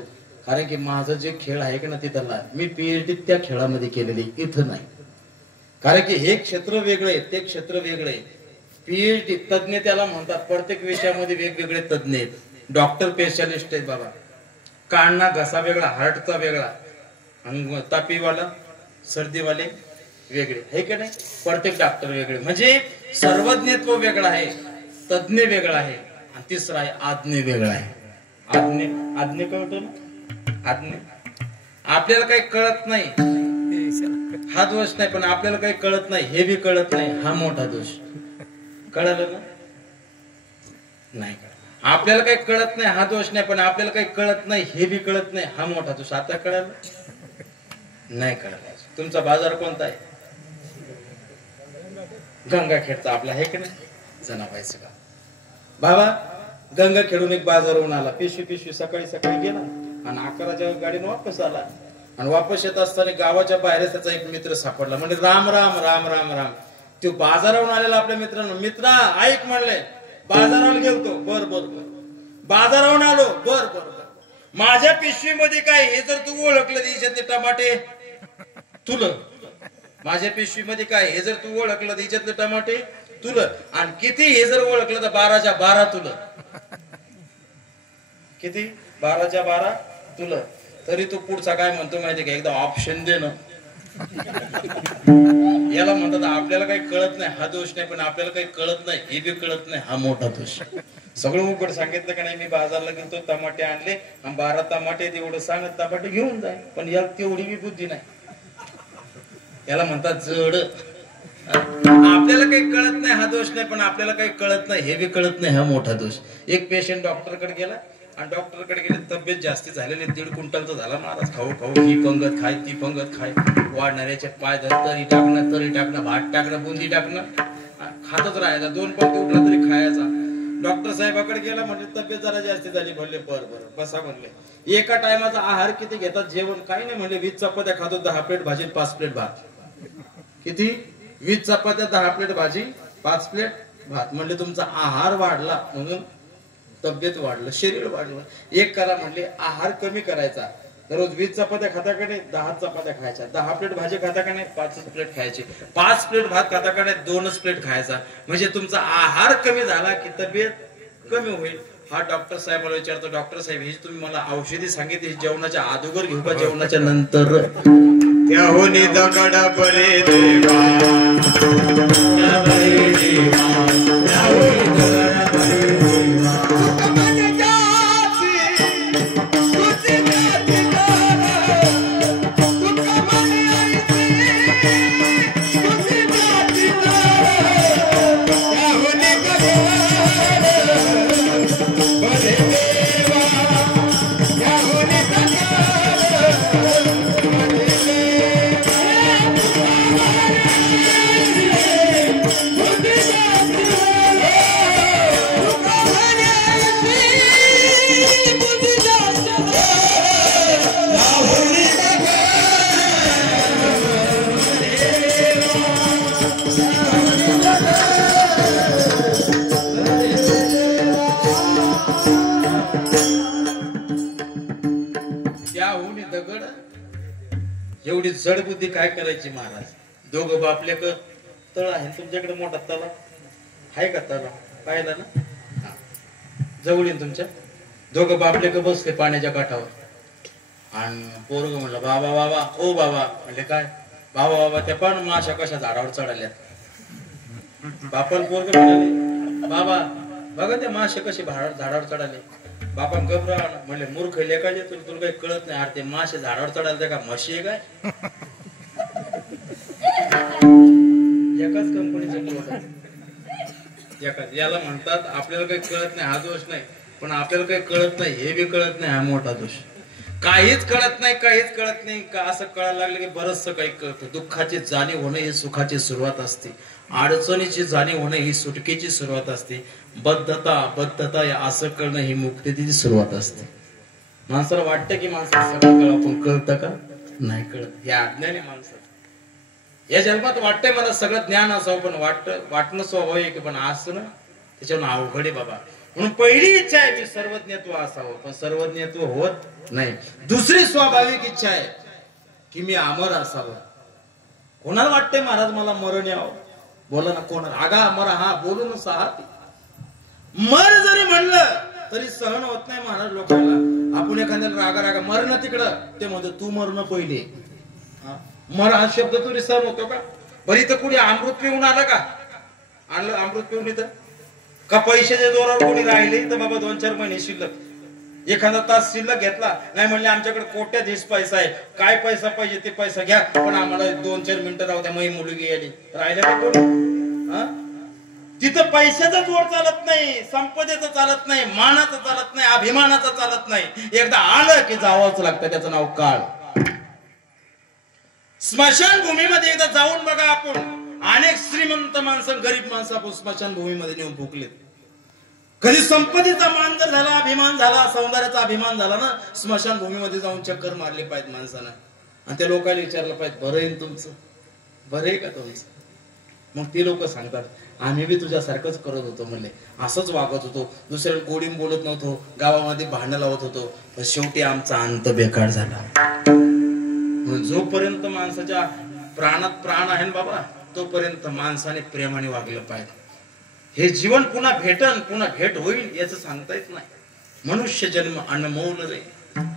कारण की माझं जे खेळ आहे का ना तिथला मी पीएचडी त्या खेळामध्ये केलेली इथं नाही. कारण की हे क्षेत्र वेगळं आहे ते क्षेत्र वेगळं आहे. पीएचडी तज्ञ त्याला म्हणतात. प्रत्येक विषयामध्ये वेगवेगळे तज्ञ आहेत. डॉक्टर स्पेशालिस्ट आहेत बाबा. काढणा घसा वेगळा, हार्टचा वेगळा, तापीवाला सर्दीवाले वेगळे आहे का नाही? प्रत्येक डॉक्टर वेगळे. म्हणजे सर्वज्ञत्व वेगळं आहे, तज्ञ वेगळा आहे आणि तिसरा आहे आज्ञ वेगळा आहे. आज्ञ आज्ञ कळतो ना? आज्ञ आपल्याला काही कळत नाही हा दोष नाही पण आपल्याला काही कळत नाही हे बी कळत नाही हा मोठा दोष. कळलं ना? नाही कळलं. आपल्याला काही कळत नाही हा दोष नाही पण आपल्याला काही कळत नाही हे बी कळत नाही हा मोठा दोष. आता कळलं? नाही कळलं. तुमचा बाजार कोणता आहे? गंगाखेडचा आपला आहे की नाही? जनाबाईचं का बाबा. गंगाखेडून एक बाजारहून आला. पिशवी सकाळी गेला आणि 11च्या गाडीने वापस आला. आणि वापस येत असताना गावाच्या बाहेर त्याचा एक मित्र सापडला. म्हणजे राम राम राम राम राम. तो बाजारावरून आलेला आपल्या मित्रांनो. मित्रा ऐक म्हणले बाजारावर गेलतो. बर बर बर. बाजारावरून आलो. बर बर बर. माझ्या पिशवीमध्ये काय हे जर तू ओळखलं त्याच्यातले टमाटे तुला. माझ्या पिशवीमध्ये काय हे जर तू ओळखलं त्याच्यातले टमाटे तुला. आणि किती हे जर ओळखलं तर 12च्या 12 तुला. किती? 12च्या 12 तुला. तरी तू पुढचा काय म्हणतो माहिती का? एकदा ऑप्शन दे ना. याला म्हणतात आपल्याला काही कळत नाही हा दोष नाही पण आपल्याला काही कळत नाही हे बी कळत नाही हा मोठा दोष. सगळं उघड सांगितलं का नाही? मी बाजारला गेलो टमाटे आणले आणि 12 टमाटे तेवढं सांगत टमाटे घेऊन जाय. पण याला तेवढी बी बुद्धी नाही. याला म्हणतात जड. आपल्याला काही कळत नाही हा दोष नाही पण आपल्याला काही कळत नाही हे बी कळत नाही हा मोठा दोष. एक पेशंट डॉक्टरकडे गेला आणि डॉक्टरकडे गेले तब्येत जास्ती झालेली 1.5 क्विंटलचा झाला महाराज. खाऊ खाऊ ही पंगत खाय ती पंगत खाय. वाढणाऱ्याचे पाय तरी टाकणं भात टाकणं बुंदी टाकणं खातच राहायचा. 2 पंक्ती उठला तरी खायचा. डॉक्टर साहेबाकडे गेला म्हणजे तब्येत जरा जास्ती झाली. म्हणले बर बसा म्हणले. एका टायमाचा आहार किती घेतात? जेवण काही नाही म्हणले 20 चपात्या खातो 10 प्लेट भाजी 5 प्लेट भात. किती? 20 चपात्या 10 प्लेट भाजी 5 प्लेट भात. म्हणले तुमचा आहार वाढला म्हणून तब्येत वाढलं शरीर वाढलं. एक करा म्हणले आहार कमी करायचा. दररोज 20 चपात्या खाता का नाही 10 चपात्या खायच्या. 10 प्लेट भाजी खाता का नाही 5 प्लेट खायची. 5 प्लेट भात खाता का नाही 2 प्लेट खायचा. म्हणजे तुमचा आहार कमी झाला की तब्येत कमी होईल. हा डॉक्टर साहेबाला विचारतो डॉक्टर साहेब ही तुम्ही मला औषधी सांगितली जेवणाच्या अगोदर घेऊ का जेवणाच्या नंतर? त्याहून दगडा बरे देवा दगड एवढी जड बुद्धी काय करायची महाराज? दोघं बापले क तळ आहे तुमच्याकडे, मोठा तळा आहे का? तळा पाहिला ना? जवळीन तुमच्या दोघं बापले क बसले पाण्याच्या काठावर आणि पोरग म्हणलं बाबा बाबा ओ बाबा. म्हणले काय? बाबा बाबा त्या पण माशा कशा झाडावर चढाल्यात. बापान पोरग म्हणाले बाबा बघा त्या माशा कशी झाडावर चढाले. बापा घबरा म्हणले मूर्ख लेखाले तुला काही कळत नाही. अरे ते मासे झाडावर चढायला का म्हशी आहे काय? एकाच कंपनीचं एकाच. याला म्हणतात आपल्याला काही कळत नाही हा दोष नाही, पण आपल्याला काही कळत नाही हे बी कळत नाही हा मोठा दोष. काहीच कळत नाही, काहीच कळत नाही का असं कळायला लागलं की बरचसं काही कळतं. दुःखाची जाणीव होणं ही सुखाची सुरुवात असते. अडचणीची जाणीव होणं ही सुटकेची सुरुवात असते. बद्धता या असं करणं ही मुक्तीची सुरुवात असते. माणसाला वाटतं की माणसाला सगळं कळतं, पण कळतं का? नाही कळत. हे अज्ञानी माणसात या जन्मात वाटतंय मला सगळं ज्ञान असावं, पण वाटणं स्वाभाविक, पण असणं त्याच्यावर अवघड आहे बाबा. म्हणून पहिली इच्छा आहे की सर्वज्ञत्व असावं, पण सर्वज्ञत्व होत नाही. दुसरी स्वाभाविक इच्छा आहे की मी अमर असावं. कोणाला वाटतंय महाराज मला मरण यावं? बोला ना कोणाला? आगा मरा हा बोलून सहा मर जरी म्हणलं तरी सहन होत नाही महाराज लोकांना. आपण एखाद्याला रागा मर ना तिकडं, ते म्हणतो तू मरण पहिले. मर हा शब्द तुरी सहन होतो का? बरी तर कुणी अमृत पिऊन आलं का? आणलं अमृत पिऊन इथं का? पैशाच्या जोरावर कोणी राहिले तर बाबा 2-4 महिने शिल्लक, एखादा तास शिल्लक घेतला नाही म्हणले आमच्याकडे कोट्यात हेच पैसा आहे, काय पैसा पाहिजे ते पैसा घ्या, पण आम्हाला 2-4 मिनिटं राहू द्या, मग मुलगी आली. राहिलं का कोणी? तिथं पैशाचा जोर चालत नाही, संपदेचं चालत नाही, मानाचं चालत नाही, अभिमानाचं चालत नाही. एकदा आलं की जावंच लागतं. त्याचं नाव काळ. स्मशानभूमीमध्ये एकदा जाऊन बघा आपण. अनेक श्रीमंत माणसं गरीब माणसं आपण स्मशानभूमीमध्ये नेऊन फुकलेत. कधी संपत्तीचा मान जर झाला, अभिमान झाला, सौंदर्याचा अभिमान झाला ना, स्मशानभूमीमध्ये जाऊन चक्कर मारली पाहिजे माणसानं. आणि त्या लोकांना विचारलं पाहिजे बरं आहे तुमचं, बरं आहे का तुमचं? मग ती लोक सांगतात आम्ही बी तुझ्यासारखंच करत होतो, म्हणले असंच वागत होतो, दुसऱ्याला गोडीम बोलत नव्हतो, गावामध्ये भांडण लावत होतो, पण शेवटी आमचा अंत बेकार झाला. जोपर्यंत माणसाच्या प्राणात प्राण आहे बाबा, तोपर्यंत माणसाने प्रेमाने वागलं पाहिजे. हे जीवन पुन्हा भेटन, पुन्हा भेट होईल याचं सांगता येत नाही. मनुष्य जन्म अनमोल रे,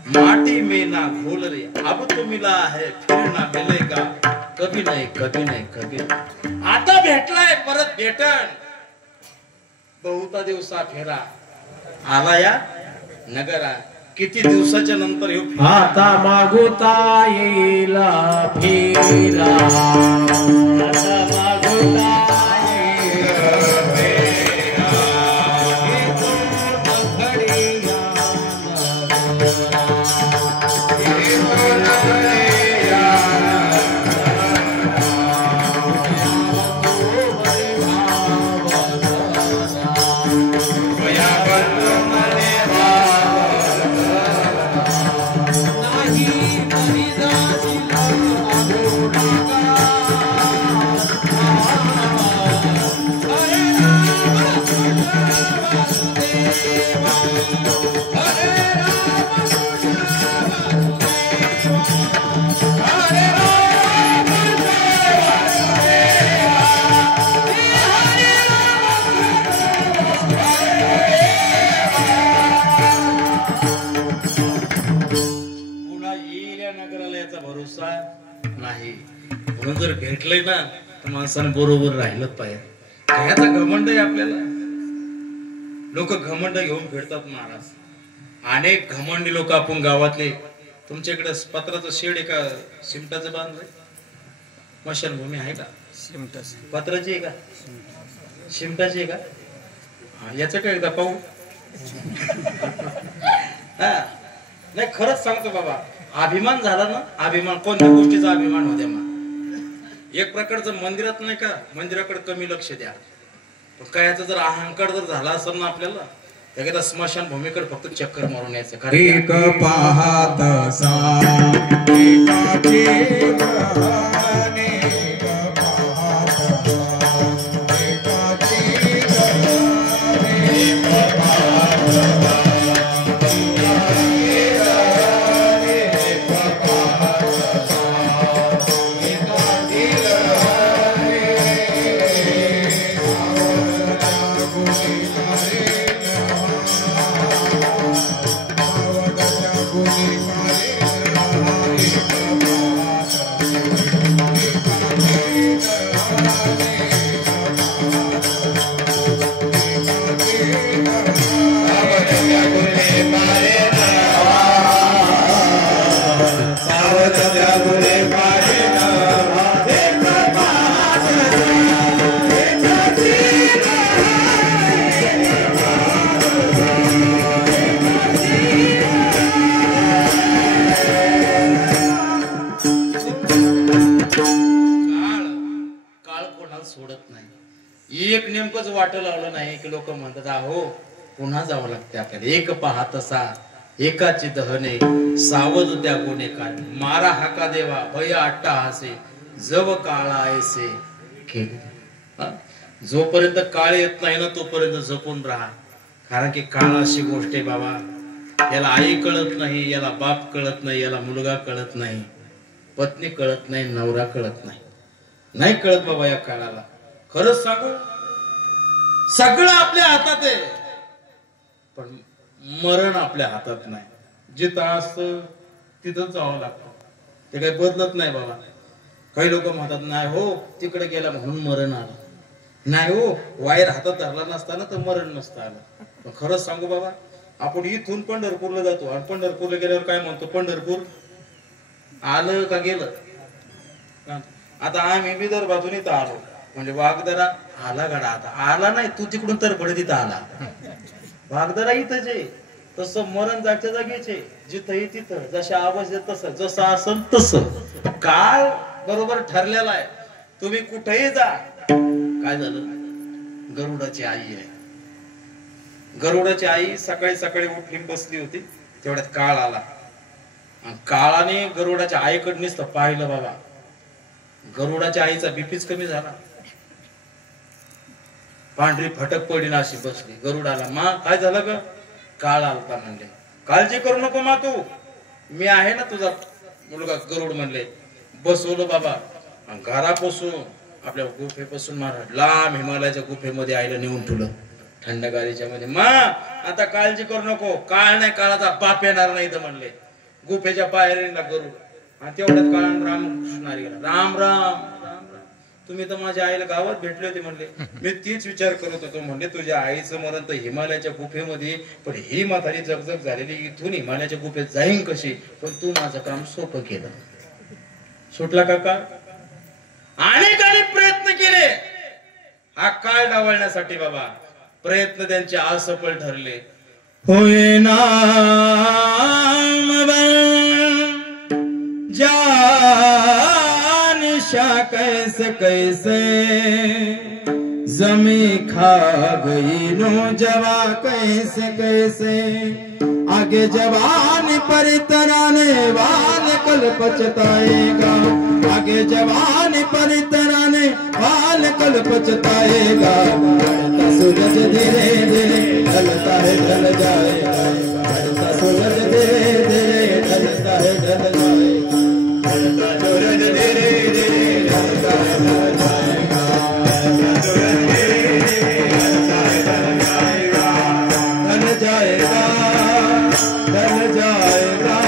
माटी में ना घोल रे, अब तो मिला है फिर ना मिलेगा, कभी नाही कभी नाही कभी. आता भेटलाय परत भेटन. बहुता दिवसा फेरा आला या नगरा. किती दिवसाच्या नंतर येऊ आता मागुता येईल फेरा, आता मागुता जर भेटलंय ना तर माणसाने बरोबर राहिलं पाहिजे. ह्याचा घमंड आहे आपल्याला. लोक घमंड घेऊन फिरतात महाराज. अनेक घमंडी लोक आपण गावातले. तुमच्याकडे पत्राचं शेड आहे का शिमटाचं बांधलंय? स्मशानभूमी आहे का? पत्राची आहे का? शिमटाची आहे का? याच काय एकदा पाहू. नाही खरंच सांगतो बाबा, अभिमान झाला ना, अभिमान कोणत्या गोष्टीचा अभिमान होत्या मग. एक प्रकारचं मंदिरात नाही का, मंदिराकडे कमी लक्ष द्या, पण कायचा जर अहंकार जर झाला असेल ना आपल्याला, एखादा स्मशान भूमीकडे फक्त चक्कर मारून यायचं. एक पाहत एक नेमकंच वाट लावलं नाही की लोक म्हणतात अहो पुन्हा जावं लागते आपल्याला. एक पाहत असा एकाची दहने सावध त्या गुन्हे काय मारा हाका देवा भय आट्टा हासे जव काळा ऐसे केले. जोपर्यंत काळ येत नाही ना तोपर्यंत जपून राहा. कारण की काळ अशी गोष्ट आहे बाबा, याला आई कळत नाही, याला बाप कळत नाही, याला मुलगा कळत नाही, पत्नी कळत नाही, नवरा कळत नाही, नाही कळत बाबा या काळाला. खरंच सांगू सगळं आपल्या हातात आहे पण मरण आपल्या हातात नाही. जिथं असतं तिथं जावं लागतं, ते काही बदलत नाही बाबा. काही लोक म्हणतात नाही हो तिकडे गेला म्हणून मरण आलं, नाही हो वायर हातात धरला नसताना तर मरण नसतं आलं. पण खरंच सांगू बाबा आपण इथून पंढरपूरला जातो आणि पंढरपूरला गेल्यावर काय म्हणतो पंढरपूर आलं का गेलं. आता आम्ही विदर्भातून इथं आलो म्हणजे वागदरा आला गाडा, आता आला नाही तू तिकडून तर पडे तिथं आला. वागदरा इथंच आहे तसं मरण जागच्या जागेचे जिथंही तिथं जशा आवाज येत तसं जसं असेल तसं काळ बरोबर ठरलेला आहे. तुम्ही कुठेही जा. काय झालं गरुडाची आई आहे, गरुडाची आई सकाळी सकाळी उठली बसली होती तेवढ्यात काळ आला. काळाने गरुडाच्या आईकडे नुसतं पाहिलं बाबा, गरुडाच्या आईचा बीपीच कमी झाला, पांढरी फटक पडली ना अशी बसली. गरुडाला मा काय झालं ग, काळ आलता म्हणले. काळजी करू नको मा तू, मी आहे ना तुझा मुलगा गरुड म्हणले. बसवलं बाबा घरापासून आपल्या गुफेपासून मारा लांब हिमालयाच्या गुफेमध्ये आईला नेऊन ठेवलं थंडगारीच्या मध्ये. मा आता काळजी करू नको, काळ नाही काळाचा बाप येणार नाही तर म्हणले. गुफेच्या पायरीला गरुड आणि तेवढ्यात काळ रामकृष्णारी गेला. राम राम राम राम, तुम्ही तर माझ्या आईला गावात भेटले होते म्हणले. मी तीच विचार करत होतो म्हणले तुझ्या आईचं मरण तर हिमालयाच्या गुफेमध्ये, पण ही म्हातारी जगजग झालेली इथून हिमालयाच्या गुफेत जाईन कशी. पण तू माझं काम सोपं केलं. सुटला काका अनेकांनी प्रयत्न केले हा काळ डावलण्यासाठी बाबा, प्रयत्न त्यांचे असफल ठरले. होय ना जानिशा कैसे कैसे जमी खा गई नो जवा कैसे कैसे आगे जवान पर तराने वाल कल पछताएगा. आगे जवान पर तराने वाल कल पछताएगा. बढ़ता सूरज धीरे धीरे ढलता है ढल जाएगा. बढ़ता सूरज धीरे धीरे ढलता है ढल जाएगा. बढ़ता सूरज धीरे धीरे ढलता है ढल जाएगा. बढ़ता सूरज धीरे धीरे ढलता है ढल जाएगा. ढल जाएगा ढल जाएगा.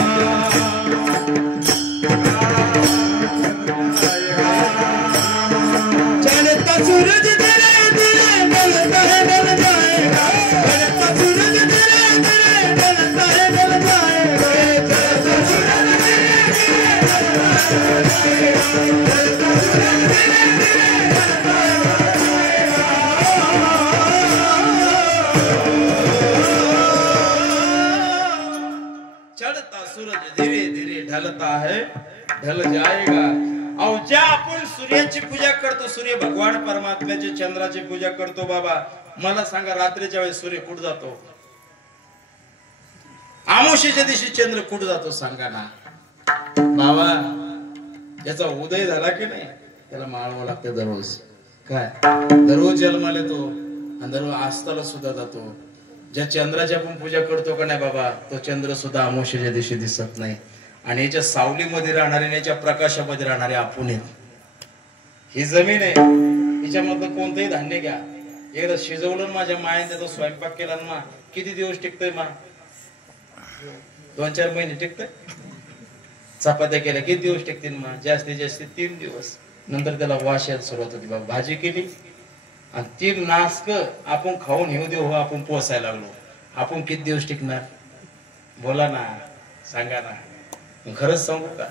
चलता सूरज धीरे धीरे ढलता है ढल जाएगा. चलता सूरज धीरे धीरे ढलता है ढल जाएगा. चलता सूरज धीरे धीरे ढलता है ढल जाएगा. चलता सूरज धीरे धीरे ढलता है ढल जाएगा. चढ़ता सूरज धीरे धीरे ढलता है ढल जाएगा. अहो ज्या आपण सूर्याची पूजा करतो, सूर्य भगवान परमात्म्याची चंद्राची पूजा करतो बाबा, मला सांगा रात्रीच्या वेळेस सूर्य कुठं जातो? अमावस्येच्या दिवशी चंद्र कुठं जातो सांगा ना बाबा. याचा उदय झाला की नाही त्याला माळावं लागतं दररोज. काय दररोज जन्माला येतो आणि दररोज आस्ताला सुद्धा जातो. ज्या चंद्राची आपण पूजा करतो का नाही बाबा, तो चंद्र सुद्धा अमावस्येच्या दिवशी दिसत नाही. आणि याच्या सावलीमध्ये राहणारे याच्या प्रकाशामध्ये राहणारे आपण आहेत. ही जमीन आहे, हिच्यामधलं कोणतंही धान्य घ्या, एकदा शिजवलं माझ्या मायाने त्याचा स्वयंपाक केला ना, किती दिवस टिकतोय मा? 2-4 महिने टिकतोय. चपात्या केल्या किती दिवस टिकतील मा? जास्तीत जास्त 3 दिवस. नंतर त्याला वास यायला सुरुवात होती. बाबा भाजी केली आणि ती नासक आपण खाऊन येऊ देऊ, आपण पोसायला लागलो. आपण किती दिवस टिकणार? बोला ना, सांगा ना. खरंच सांगू का,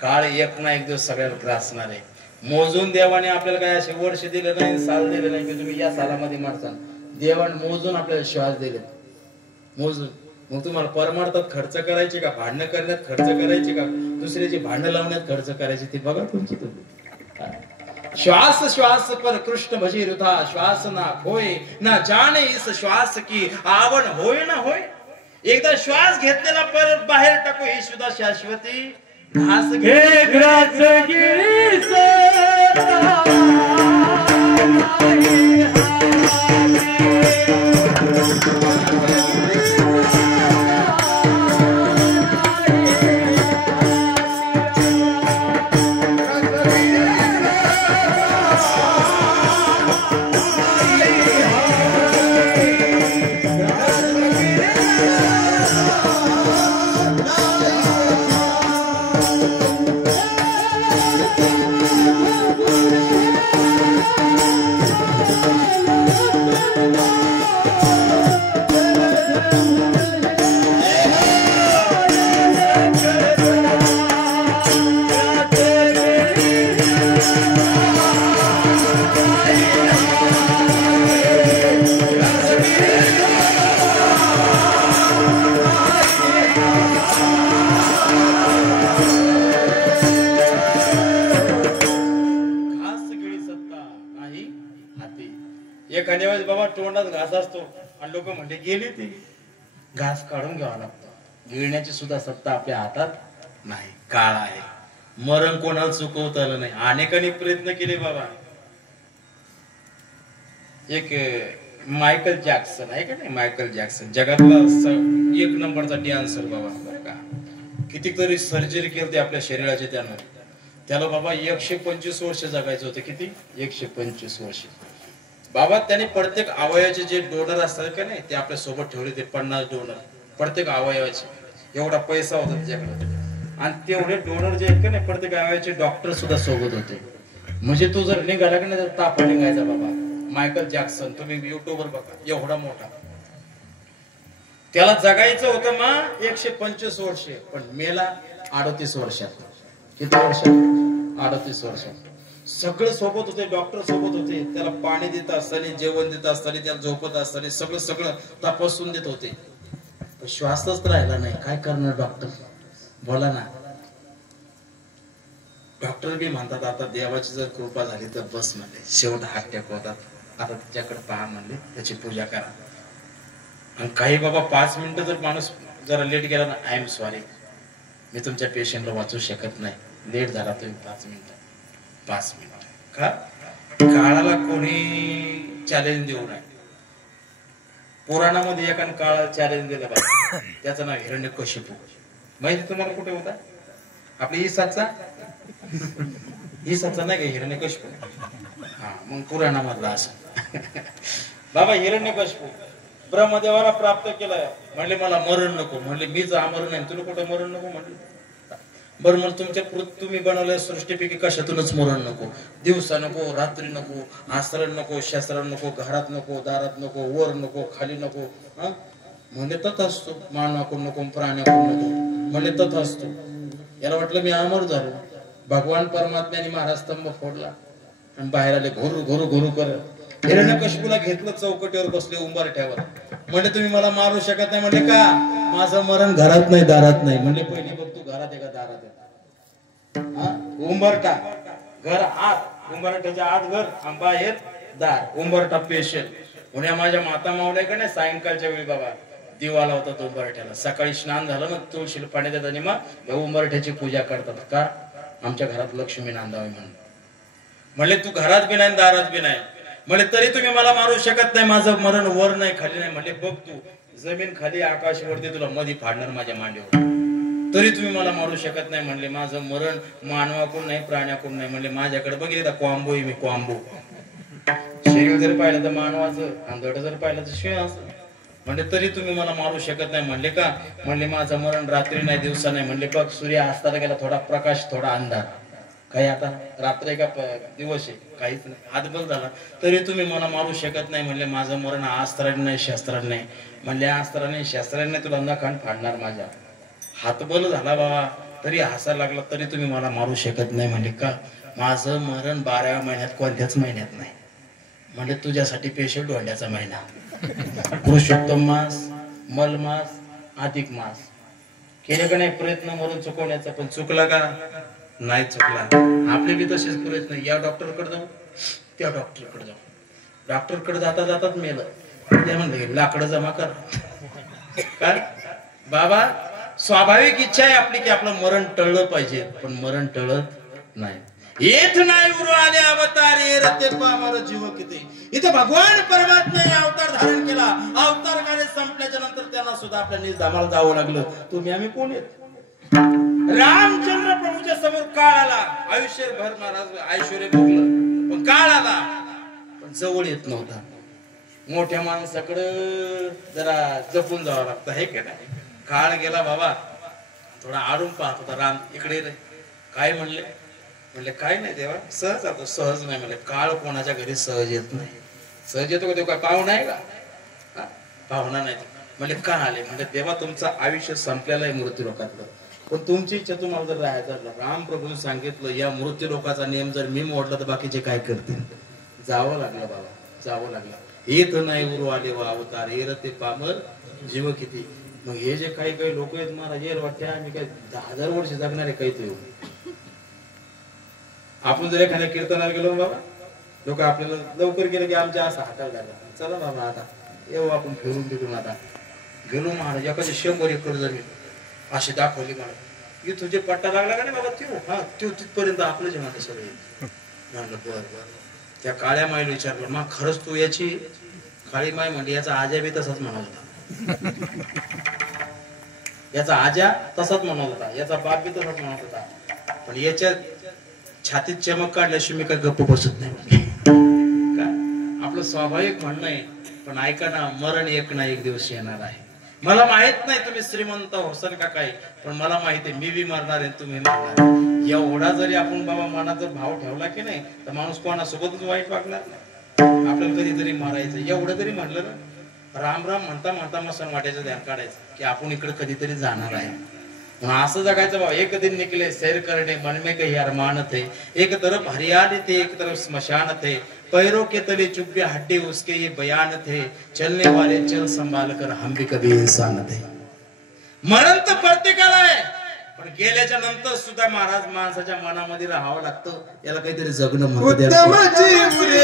काळ एक ना एक दिवस सगळ्याला ग्रासणार आहे. मोजून देवाने आपल्याला काय असे वर्ष दिले नाही, साल दिले नाही की तुम्ही या सालामध्ये मारता. देवाने मोजून आपल्याला श्वास दिले, मोजून. मग तुम्हाला परमार्थात खर्च करायचे का, भांडणं करण्यात खर्च करायचे का, दुसऱ्याची भांडणं लावण्यात खर्च करायचे, ते बघा तुमची तुम्ही. श्वास श्वास पर कृष्ण भजी रुथा, श्वास ना होय ना जाणे इस श्वास की आवड होय ना होय. एकदा श्वास घेतलेला परत बाहेर टाकू ही सुद्धा शाश्वती. घास घे ग्रास गिरीस एखाद्या वेळेस बाबा तोंडात घास असतो आणि लोक म्हणते गेली ती. घास काढून घ्यावा लागतो. गिळण्याची सुद्धा सत्ता आपल्या हातात नाही. काळ आहे. मरण कोणाला चुकवता आलं नाही. अनेकांनी प्रयत्न केले बाबा. एक मायकल जॅक्सन आहे का नाही, मायकल जॅक्सन जगातला एक नंबरचा डान्सर बाबा, बरं का. कितीतरी सर्जरी केली आपल्या शरीराची त्यानं. त्याला बाबा 125 वर्ष जगायचं होतं. किती? 125 वर्ष. बाबा त्याने प्रत्येक अवयवाचे जे डोनर असतात का नाही, ते आपल्या सोबत ठेवले. ते 50 डोनर प्रत्येक अवयवाचे. एवढा पैसा होता त्याच्याकडे. आणि तेवढे डोनर जे आहेत का नाही, प्रत्येक अवयवाचे डॉक्टर सुद्धा सोबत होते. म्हणजे तो जर निघाला का नाही तर ताप निघायचा बाबा. मायकल जॅक्सन तुम्ही युट्यूबवर बघा, एवढा मोठा. त्याला जगायचं होतं मग 125 वर्ष, पण मेला 38 वर्षात. किती वर्षात? 38 वर्षात. सगळे सोबत होते, डॉक्टर सोबत होते. त्याला पाणी देत असताना, जेवण देत असताना, त्याला झोपत असताना सगळं सगळं तपासून देत होते. श्वासच राहिला नाही. काय करणार डॉक्टर? बोला ना. डॉक्टर बी म्हणतात आता देवाची जर कृपा झाली तर बस म्हणले. शेवट हात टेकवतात. आता त्याच्याकडे पहा म्हणले, त्याची पूजा करा. आणि काही बाबा 5 मिनिटं जर माणूस जरा लेट गेला ना, आय एम सॉरी, मी तुमच्या पेशंटला वाचू शकत नाही, लेट झाला तुम्ही 5 मिनिटं. 5 मिनिट का? काळाला कोणी चॅलेंज देऊ नये. पुराणामध्ये एकाने काळाला चॅलेंज दिलं पाहिजे. त्याचं नाव हिरण्यकशिपू. माहिती तुम्हाला कुठे होता? आपली ईसाचा नाही का हिरण्यकशिपू? हा, मग पुराणामधला असं. बाबा हिरण्यकशिपू ब्रह्मदेवाला प्राप्त केलं. म्हणले मला मरण नको. म्हणले मीच अमर नाही, तुला कुठं मरण नको म्हणले. बरं मग तुमच्या तुम्ही बनवल्या सृष्टीपैकी कशातूनच मरण नको. दिवसा नको, रात्री नको, आसरण नको, शास्त्रण नको, घरात नको, दारात नको, वर नको, खाली नको. म्हणजे तथ असतो. मानवाकडून नको, प्राण्याकडून नको. म्हणजे तथ असतो. याला वाटलं मी अमर झालो. भगवान परमात्म्याने महाराज स्तंभ फोडला आणि बाहेर आले घोरू घोरू घोरू करत. हिरण्यकशिपूला घेतलं, चौकटीवर बसले उंबरठ्यावर. म्हणजे तुम्ही मला मारू शकत नाही. म्हणजे का? माझं मरण घरात नाही, दारात नाही. म्हणजे पहिली बघ तू घरात आहे का दारात आहे? उंबरठा घर आत, उंबरठ्याच्या आत घर आणि बाहेर दार. उंबरठा स्पेशल. पुण्या माझ्या माता मावल्या का नाही, सायंकाळच्या वेळी बाबा दिवा लावतात उंबरठ्याला. सकाळी स्नान झालं ना, तुळशीला पाणी देतात आणि मग उंबरठ्याची पूजा करतात. का? आमच्या घरात लक्ष्मी नांदावी म्हणून. म्हणले तू घरात बी नाही, दारात बी नाही. म्हणले तरी तुम्ही मला मारू शकत नाही. माझं मरण वर नाही, खाली नाही. म्हणले बघ तू, जमीन खाली, आकाश वरती, तुला मध्ये फाडणार माझ्या मांडीवर. तरी तुम्ही मला मारू शकत नाही. म्हणले माझं मरण मानवाकडून नाही, प्राण्याकडून नाही. म्हणले माझ्याकडे बघितलं कॉम्बो आहे मी, कॉम्बो. शरीर जर पाहिलं तर मानवाचं, आंधळ जर पाहिलं तर शिवाचं. म्हणजे तरी तुम्ही मला मारू शकत नाही. म्हणले का? म्हणले माझं मरण रात्री नाही, दिवसा नाही. म्हणले बघ सूर्य अस्ताला गेला, थोडा प्रकाश थोडा अंधार. काही आता रात्र का दिवस आहे काहीच नाही, हातबल झाला तरी तुम्ही मला मारू शकत नाही. म्हणले माझं मरण अस्त्राने नाही शस्त्राने नाही. म्हणले अस्त्राने शस्त्राने नाही, तुला नखान फाडणार माझ्या. हातबल झाला बाबा तरी हसायला लागला तरी तुम्ही मला मारू शकत नाही. म्हणले का? माझं मरण 12व्या महिन्यात कोणत्याच महिन्यात नाही. म्हणजे तुझ्यासाठी पेशल डोंड्याचा महिना, पुरुषोत्तम मास, मल मास, अधिक मास. केले का नाही प्रयत्न मरून चुकवण्याचा? पण चुकला का? नाही चुकला. आपले बी तसेच प्रयत्न. या डॉक्टरकडे जाऊ, त्या डॉक्टरकडे जाऊ. डॉक्टरकडे जाता जातात मेलं. ते म्हणले लाकडं जमा कर. काय बाबा, स्वाभाविक इच्छा आहे आपली की आपलं मरण टळलं पाहिजे, पण मरण टळत नाही. येत नाही उरू आले अवतार रते पामर जीव किती. इथे भगवान परमात्म्याने अवतार धारण केला. अवतार कार्य संपल्याच्या नंतर त्यांना सुद्धा आपल्या निज धामाला जावं लागलं. तुम्ही आम्ही कोण आहेत? रामचंद्र प्रभूच्या समोर काळ आला. आयुष्यभर महाराज ऐश्वर्य भोगलं, पण काळ आला पण जवळ येत नव्हता. मोठ्या माणसाकडे जरा जपून जावं लागतं हे का नाही? काळ गेला बाबा, थोडा आडून पाहत होता. राम इकडे रे, काय म्हणले? म्हणले काय नाही देवा, सहज जातो. सहज नाही म्हणले. काळ कोणाच्या घरी सहज येत नाही. सहज येतो का देव? काय पाहुणा आहे का? पाहुणा नाही. म्हणले का आले? म्हणजे देवा तुमचं आयुष्य संपलेलं आहे मृत्यू लोकातलं, पण तुमची इच्छा तुम्हाला जर राहायचं. राम प्रभूने सांगितलं या मृत्यू लोकाचा नियम जर मी मोडला तर बाकीचे काय करतील? जावं लागलं बाबा, जावं लागलं. येत नाही उरू आले व अवतार रते पामर जीव किती. मग हे जे काही काही लोक आहेत महाराज, हे वाटते आम्ही काय 10,000 वर्ष जगणार आहे काही ते. आपण जर एखाद्या कीर्तनाला गेलो बाबा, लोक आपल्याला लवकर गेले की आमच्या असं हाताला लागला, चला बाबा आता येऊ आपण फिरून तिथून. आता गेलो महाराज, एखादी 100 एकर जमीन अशी दाखवली मला. की तुझे पट्टा लागला का नाही बाबा? त्यो तिथपर्यंत आपलं जेव्हा सगळे. म्हणलं बर बर. त्या काळ्या माईला विचारलं, मग खरंच तू याची? काळी माई म्हणली याचा आजा बी तसाच म्हणाल होता. याचा आजा तसाच म्हणत होता, याचा बाप बी तसाच म्हणत होता, पण याच्या छातीत चमक काढल्याशिवाय मी काय गप्प बसत नाही. का आपलं स्वाभाविक म्हणणं आहे. पण ऐका ना, मरण एक ना एक दिवस येणार आहे. मला माहित नाही तुम्ही श्रीमंत होसन का काय, पण मला माहिती आहे मी बी मरणार आहे, तुम्ही मरणार. एवढा जरी आपण बाबा मनाचा भाव ठेवला की नाही तर माणूस कोणासोबतच वाईट वागणार नाही. आपल्याला कधीतरी मारायचं एवढं तरी म्हणलं ना, राम राम म्हणता म्हणता मसन वाट्याचं ध्यान काढायचं की आपण इकडे कधीतरी जाणार आहे. असं जगायचं बाबा. एक दिन निकले सैर करणे मन में कही अरमान थे, एक तरफ हरियाली थे एक तरफ स्मशान थे, पैरों के तले चुप्पे हड्डे उसके ये बयान थे, चलने वाले चल संभाल कर हम भी कभी इंसान थे. मरण तर प्रत्येकाला आहे, पण गेल्याच्या नंतर सुद्धा महाराज माणसाच्या मनामध्ये राहावं लागतं. याला काहीतरी जगणं म्हणतात.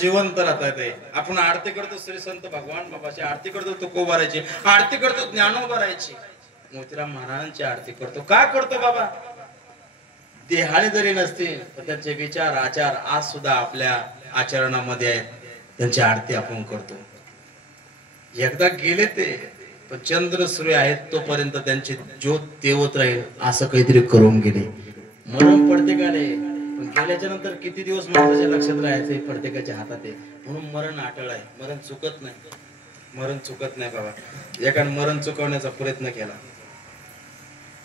जिवंत राहतात. आपण आरती करतो श्री संत भगवान बाबाची आरती करतो, तुकोबाराची आरती करतो, ज्ञानोबाराची, मोतीराम महाराजांची आरती करतो. का करतो बाबा? देहाळे जरी नसतील तर त्यांचे विचार आचार आज सुद्धा आपल्या आचरणामध्ये आहेत. त्यांची आरती आपण करतो. एकदा गेले ते पण चंद्र सूर्य आहेत तोपर्यंत त्यांची ज्योत तेवत राहील असं काहीतरी करून गेले. मरण पडते का रे? पण गेल्याच्या नंतर किती दिवस माणसाच्या लक्षात राहायचं प्रत्येकाच्या हातात आहे. म्हणून मरण अटळ आहे. मरण चुकत नाही. मरण चुकत नाही बाबा. एकाने मरण चुकवण्याचा प्रयत्न केला,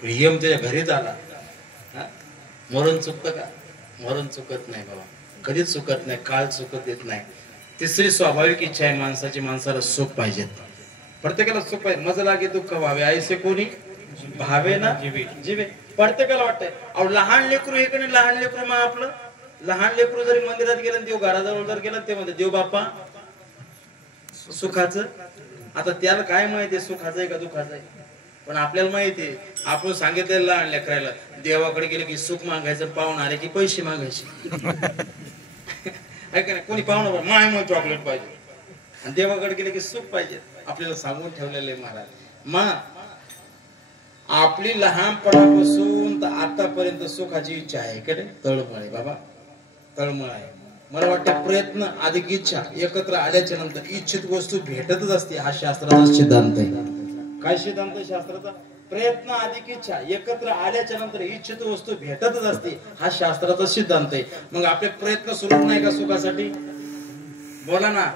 यम त्याच्या घरी झाला. मरण चुकत का? मरण चुकत नाही बाबा, कधीच चुकत नाही. काळ चुकत देत नाही. तिसरी स्वाभाविक इच्छा आहे माणसाची, माणसाला सुख पाहिजे. प्रत्येकाला सुख पाहिजे. मज लागे दुःख व्हावे ऐसे कोणी भावे ना जीवे. प्रत्येकाला वाटतंय. अहो लहान लेकरू हे कोणी लहान लेकरू मग आपलं लहान लेकरू जरी मंदिरात गेलं देव घराजवळ जर गेलं ते म्हणते देव बाप्पा सुखाचं. आता त्याला काय माहितीये सुखाचं आहे का दुःखाचं आहे. पण आपल्याला माहितीये आपण सांगितलेलं लहान लेकरायला देवाकडे गेले की सुख मागायचं, पाहुणा आले की पैसे मागायचे. नाही कोणी पाहुणा माय मग चॉकलेट पाहिजे आणि देवाकडे गेले की सुख पाहिजे. आपल्याला सांगून ठेवलेले महाराज. मग आपली लहानपणापासून तर आतापर्यंत सुखाची इच्छा आहे कडे तळमळ आहे बाबा, तळमळ आहे. मला वाटतं प्रयत्न अधिक इच्छा एकत्र आल्याच्या नंतर इच्छित वस्तू भेटतच असते. हा शास्त्राचा सिद्धांत आहे. काय सिद्धांत आहे शास्त्राचा? प्रयत्न अधिक इच्छा एकत्र आल्याच्या नंतर इच्छित वस्तू भेटतच असते. हा शास्त्राचा सिद्धांत आहे. मग आपले प्रयत्न सुरू नाही का सुखासाठी? बोला ना,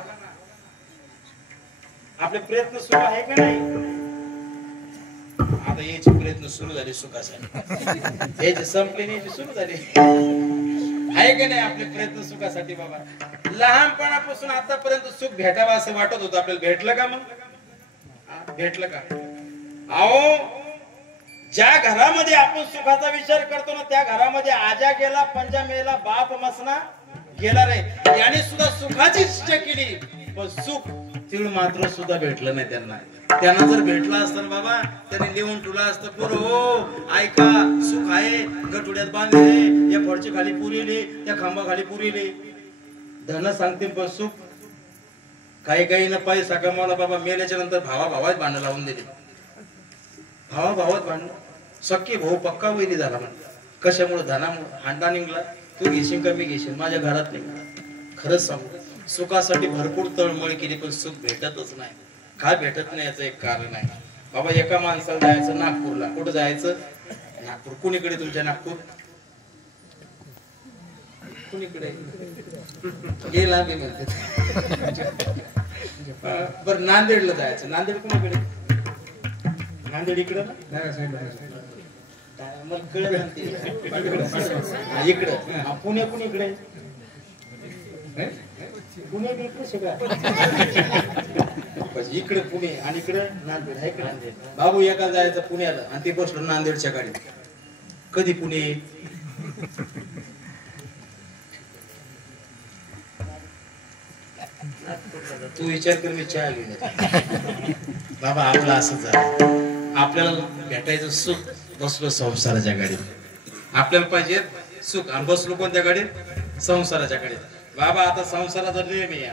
आपले प्रयत्न सुरू आहे का नाही? आता याचे प्रयत्न सुरू झाले सुखासाठी, याचे संपले नाही सुरू झाले आहे का नाही? आपले प्रयत्न सुखासाठी बाबा. लहानपणापासून आतापर्यंत सुख भेटावं असं वाटत होतं आपल्याला. भेटलं का? मग भेटलं का? अहो ज्या घरामध्ये आपण सुखाचा विचार करतो ना त्या घरामध्ये आजा गेला, पंजा मेला, बाप मसना गेला रे. याने सुद्धा सुखाची इच्छा केली पण सुख तीळ मात्र सुद्धा भेटलं नाही त्यांना. त्यांना जर भेटला असतं बाबा त्यांनी लिहून ठेवला असतं पोर हो ऐका सुख आहे गटुड्यात बांधले, या फडची खाली पुरेले, त्या खांबा खाली पुरेले. धन सांगते पण सुख काही काही ना पैसा कमावला बाबा. मेल्याच्या नंतर भावा भावात भांडण लावून दिले. भावा भावात भांडण. सख्खी भाऊ पक्का वैरी झाला म्हणतात. कशामुळे? धनामुळे. हांडा निघला. तू घेशील का मी घेशील, माझ्या घरात नाही. खरंच सांगू सुखासाठी भरपूर तळमळ केली पण सुख भेटतच नाही. काय भेटत नाही याचं एक कारण आहे बाबा. एका माणसाला जायचं नागपूरला. कुठं जायचं? नागपूर. कुणीकडे तुमच्या नागपूर? कुणीकडे गेला मी म्हणते. बरं नांदेडला जायचं. नांदेड कुणीकडे? नांदेड इकडं मग कळत इकडं. पुणे कुणीकडे? पुणे इकडे सगळं इकडे पुणे आणि इकडे नांदेड आहे. नांदेड. बाबू एका जायचं पुण्याला आणि ते बसलो नांदेडच्या गाडीत. कधी पुणे? तू विचार कर मी चहा घेऊन बाबा. आपलं असं झालं. आपल्याला भेटायचं सुख, बसलो संसाराच्या गाडीत. आपल्याला पाहिजे सुख आणि बसलो कोणत्या गाडीत? संसाराच्या गाडीत. बाबा आता संसाराचा नियम आहे.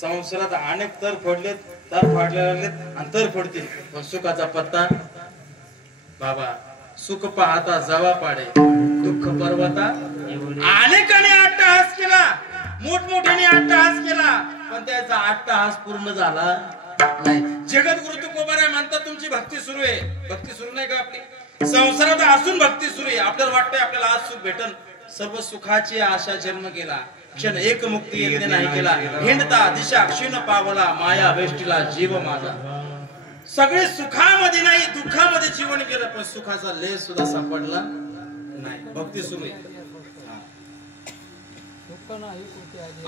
संसारात अनेक तर फोडलेत, तर फाडले आणि तर फोडतील पण सुखाचा पत्ता बाबा. सुख पाहता जवा पाडे दुःख पर्वता. अनेकाने अट्टहास केला, मोठमोठ्याने अट्टहास केला पण त्याचा अट्टहास पूर्ण झाला नाही. जगद्गुरु तुकोबाराय म्हणतात तुमची भक्ती सुरू आहे. भक्ती सुरू नाही का आपली? संसारात असून भक्ती सुरू आहे. आपल्याला वाटतंय आपल्याला आज सुख भेटन. सर्व सुखाची आशा जन्म केला क्षण एक मुक्ती यज्ञ नाही केला. हिंडता दिशा क्षीण पावला माया वेष्टीला जीव माझा. सगळे सुखामध्ये नाही दुःखामध्ये जीवन केलं पण सुखाचा लेस सुद्धा सापडला नाही. भक्ती सुरू आहे.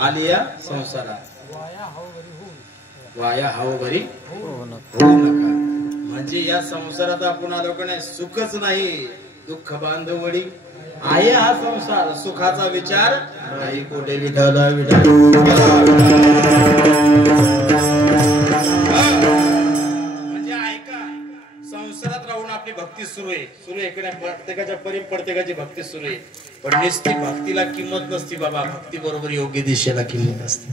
आलिया संसारात वाया हाव घरी होऊ नका. म्हणजे या संसारात आपण आलो का नाही सुखच नाही दुःख बांधवडी आहे. हा संसार सुखाचा विचार नाही कोठे. विठ्ठल विठ्ठल. म्हणजे ऐका संसारात राहून आपली भक्ती सुरू आहे. सुरू आहे की नाही? प्रत्येकाच्या प्रत्येकाची भक्ती सुरू आहे पण नुसती भक्तीला किंमत नसती बाबा. भक्ती बरोबर योग्य दिशेला किंमत असते.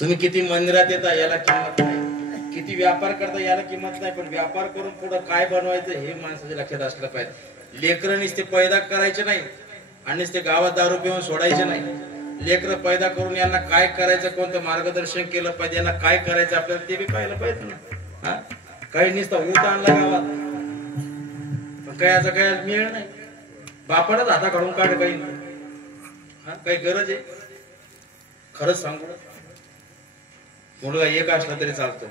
तुम्ही किती मंदिरात येता याला किंमत नाही, किती व्यापार करता याला किंमत नाही पण व्यापार करून पुढे काय बनवायचं हे माणसाच्या लक्षात असलं पाहिजे. लेकरं नुसते पैदा करायचे नाही आणि ते गावात दारू पिऊन सोडायचे नाही. लेकरं पैदा करून यांना काय करायचं, कोणतं मार्गदर्शन केलं पाहिजे, यांना काय करायचं आपल्याला ते बी पाहिलं पाहिजे ना. काही नुसतं ऊत आणला गावात पण काय याचा काय मिळ नाही. बापालाच हाता काढून काढ काही नाही. काही गरज आहे? खरंच सांगू मुलगा एक असला तरी चालतो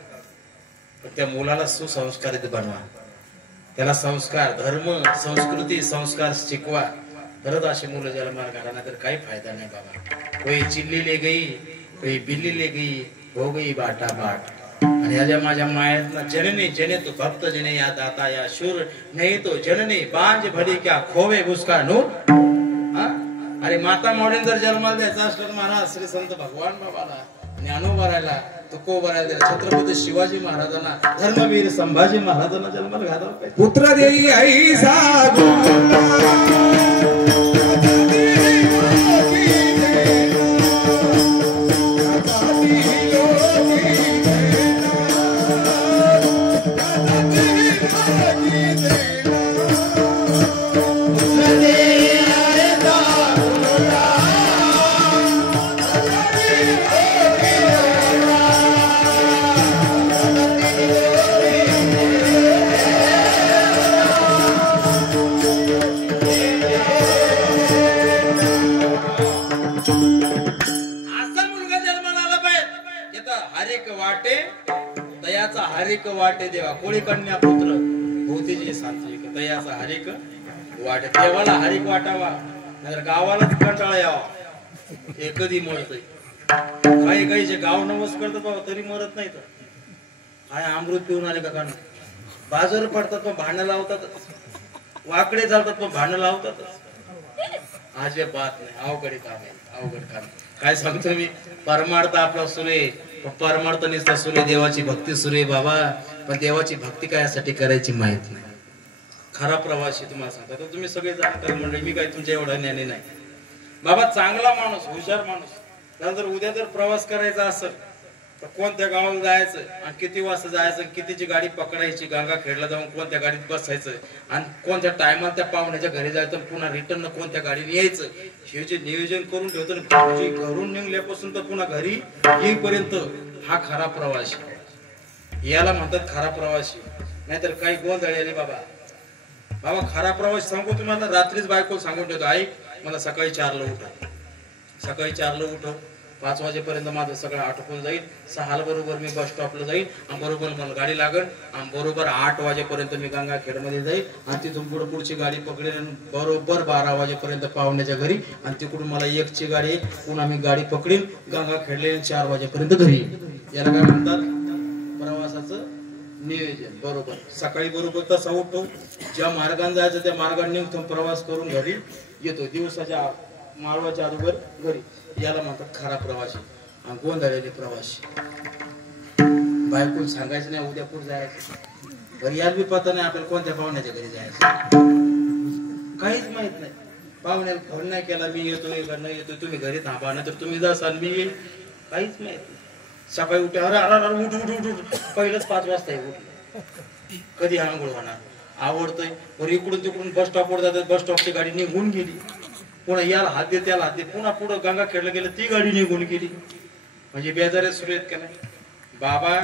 पण त्या मुलाला सुसंस्कारित बनवा. त्याला संस्कार धर्म संस्कृती संस्कार शिकवा. खरंच अशी मुलं ज्याला मार घाला नाही तर काही फायदा नाही बाबा. कोई चिल्ली ले गई बिल्ली ले गई हो गई बाटा बाट। आणि या माझ्या मायात जननी जने तो भक्त जने या दाता या शूर नहीं तो जननी बांज भली क्या खोवे उसका नूर। अरे माता मॉडेल जर जन्माला द्यायचा असलं तर महाराज श्री संत भगवान बाबाला ज्ञानोबा राहिला तुकोबा राहिला छत्रपती शिवाजी महाराजांना धर्मवीर संभाजी महाराजांना जन्माला घालावं पाहिजे। पुत्र देई आई साधू हरिक वाटे देवा कोळी कन्या पुत्र भोवतीची सात्विक तयाचा हरिक वाटे देवाला हरिक वाटावा नाहीतर गावालाच कंटाळा यावा हे कधी मरतय। काही काही जे गाव नवस करतात बाबा तरी मरत नाही तर काय अमृत पिऊन आले का कान बाजार पडतात पण भांडण लावतात वाकडे चालतात पण भांडण लावतात आज बात नाही अवघड काम आहे अवघड काम काय सांगतो मी परमार्थ आपला सुरे परमार्थ निस्ता सुरे देवाची भक्ती सुरे बाबा पण देवाची भक्ती कायसाठी करायची माहित नाही। खरा प्रवासी तुम्हाला सांगता तर तुम्ही सगळे जाणकार मंडळी मी काय तुमच्या एवढा ज्ञानी नाही बाबा चांगला माणूस हुशार माणूस त्याला जर उद्या जर प्रवास करायचा असेल तर कोणत्या गावाला जायचं आणि किती वाजता जायचं कितीची गाडी पकडायची गंगाखेडला जाऊन कोणत्या गाडीत बसायचं आणि कोणत्या टायमाला त्या पाहुण्याच्या घरी जायचं पुन्हा रिटर्न कोणत्या गाडीने यायचं हे जे नियोजन करून ठेवतं घरून निघल्यापासून तर पुन्हा घरी येईपर्यंत हा खरा प्रवासी याला म्हणतात खरा प्रवासी नाहीतर काही गोंधळ आले बाबा बाबा खरा प्रवासी सांगू तुम्हाला रात्रीच बायको सांगून ठेवतो आई मला सकाळी 4ला उठव सकाळी 4ला उठव 5 वाजेपर्यंत माझं सगळं आटोपून जाईल 6 बरोबर मी बस स्टॉपला जाईल आणि बरोबर मला गाडी लागेल आणि बरोबर 8 वाजेपर्यंत मी गंगाखेड मध्ये जाईल आणि तिथून पुढची गाडी पकडेल बरोबर 12 वाजेपर्यंत पाहुण्याच्या घरी आणि तिकडून मला 1ची गाडी पुन्हा मी गाडी पकडीन गंगाखेडले 4 वाजेपर्यंत घरी याला काय म्हणतात प्रवासाचं नियोजन बरोबर सकाळी बरोबर तसा उठतो ज्या मार्गाने जायचं त्या मार्गाने निघतो प्रवास करून घरी येतो दिवसाच्या माळवाच्या अगोदर घरी याला म्हणतात खरा प्रवासी आणि गोंधळलेले प्रवासी बायकोला सांगायचं नाही उद्या पुढे जायचं घरी याला बी पता नाही आपल्याला कोणत्या पाहुण्याच्या घरी जायचं काहीच माहित नाही पाहुण्याला फोन नाही केला मी येतोय का नाही येतोय तुम्ही घरी थांबा नाही तर तुम्ही जासाल मी येईल काहीच माहित नाही सकाळी उठे अरे उठ उठ उठ उठ पहिलंच 5 वाजता उठलं कधी आंघोळ होणार आवडतंय बरं इकडून तिकडून बस स्टॉपवर जातात बस स्टॉपची गाडी निघून गेली पुन्हा याला हात दे त्याला हात दे पुन्हा पुढं गंगाखेडला गेलं ती गाडी निघून गेली म्हणजे बेजारे सुरू आहेत का नाही बाबा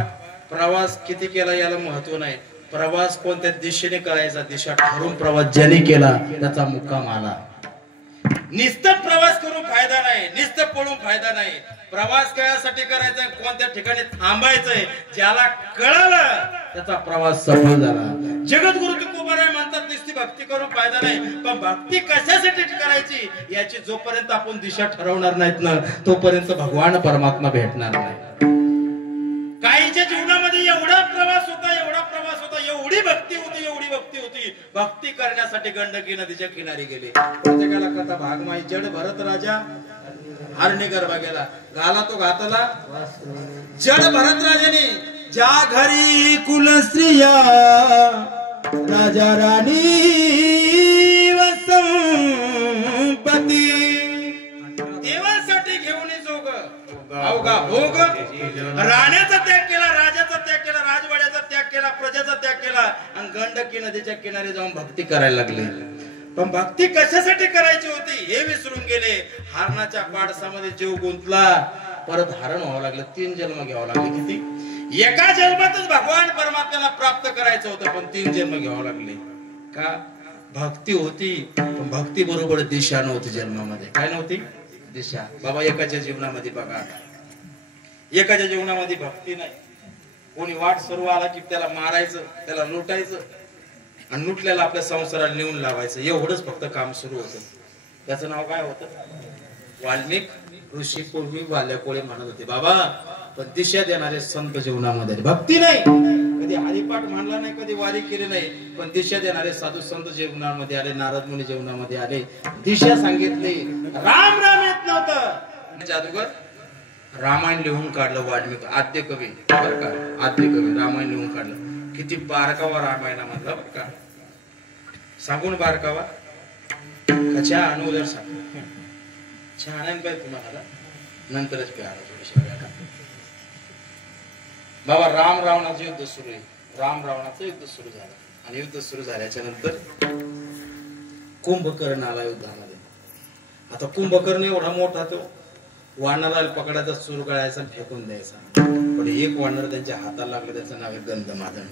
प्रवास किती केला याला महत्व नाही प्रवास कोणत्या दिशेने करायचा दिशा ठरवून प्रवास ज्याने केला त्याचा मुक्काम आला निस्तर प्रवास करून फायदा नाही निस्तर पळून फायदा नाही प्रवास कशासाठी करायचा कोणत्या ठिकाणी थांबायचंय ज्याला कळलं त्याचा प्रवास सफल झाला जगद्गुरु तुकोबाराय म्हणतात नुसती भक्ती करून फायदा नाही पण भक्ती कशासाठी करायची याची जोपर्यंत आपण दिशा ठरवणार नाहीत ना तोपर्यंत भगवान परमात्मा भेटणार नाही काहीच्या जीवनामध्ये एवढा प्रवास होता एवढी भक्ती होती भक्ती करण्यासाठी गंडकी नदीच्या किनारी गेले प्रत्येकाला कथा भागमाई जड भरत राजा हरणी गरबा गेला गाला तो घातला जड भरत राजाने ज्या घरी कुलस्त्रिया राजा राणी वसंपती देवासाठी घेऊन जोग अवघा भोग राण्याचा त्याग केला राजाचा त्याग केला राजवाड्याचा त्याग केला प्रजेचा त्याग केला आणि गंडकी नदीच्या किनारी जाऊन भक्ती करायला लागले पण भक्ती कशासाठी करायची होती हे विसरून गेले हरणाच्या पाडसामध्ये जीव गुंतला परत हरण व्हावं लागलं 3 जन्म घ्यावं लागले किती एका जन्मातच भगवान परमात्म्याला प्राप्त करायचं होतं पण 3 जन्म घ्यावं लागले का भक्ती होती पण भक्ती बरोबर दिशा नव्हती जन्मामध्ये काय नव्हती दिशा बाबा एकाच्या जीवनामध्ये बघा एकाच्या जीवनामध्ये भक्ती नाही कोणी वाट सर्व आला की त्याला मारायचं त्याला लुटायचं आणि लुटल्याला आपल्या संसाराला नेऊन लावायचं एवढंच फक्त काम सुरू होतं त्याचं नाव काय होतं वाल्मिक ऋषी पूर्वी वाल्याकोळे म्हणत होते बाबा पण दिशा देणारे संत जीवनामध्ये भक्ती नाही कधी हरिपाठ म्हणला नाही कधी वारी केली नाही पण दिशा देणारे साधू संत जीवनामध्ये आले नारद मुनी जीवनामध्ये आले दिशा सांगितली राम राम येत नव्हतं जादूगर रामायण लिहून काढलं वाल्मिकी आद्य कवी बरं का आद्य कवी रामायण लिहून काढलं किती बारकावा रामायणामधला बरं का सांगून बारकावा कशा अनुभव सांग छान आहे पाहिजे तुम्हाला नंतरच प्यारा थोडीशी बाबा राम रावणाचं युद्ध सुरू आहे राम रावणाचं युद्ध सुरू झालं आणि युद्ध सुरू झाल्याच्या नंतर कुंभकर्ण आला युद्धामध्ये आता कुंभकर्ण एवढा मोठा तो वानराला पकडायचा सूर गळायचा फेकून द्यायचा पण एक वानर त्यांच्या हाताला लागलं त्याचं नाव आहे गंधमादन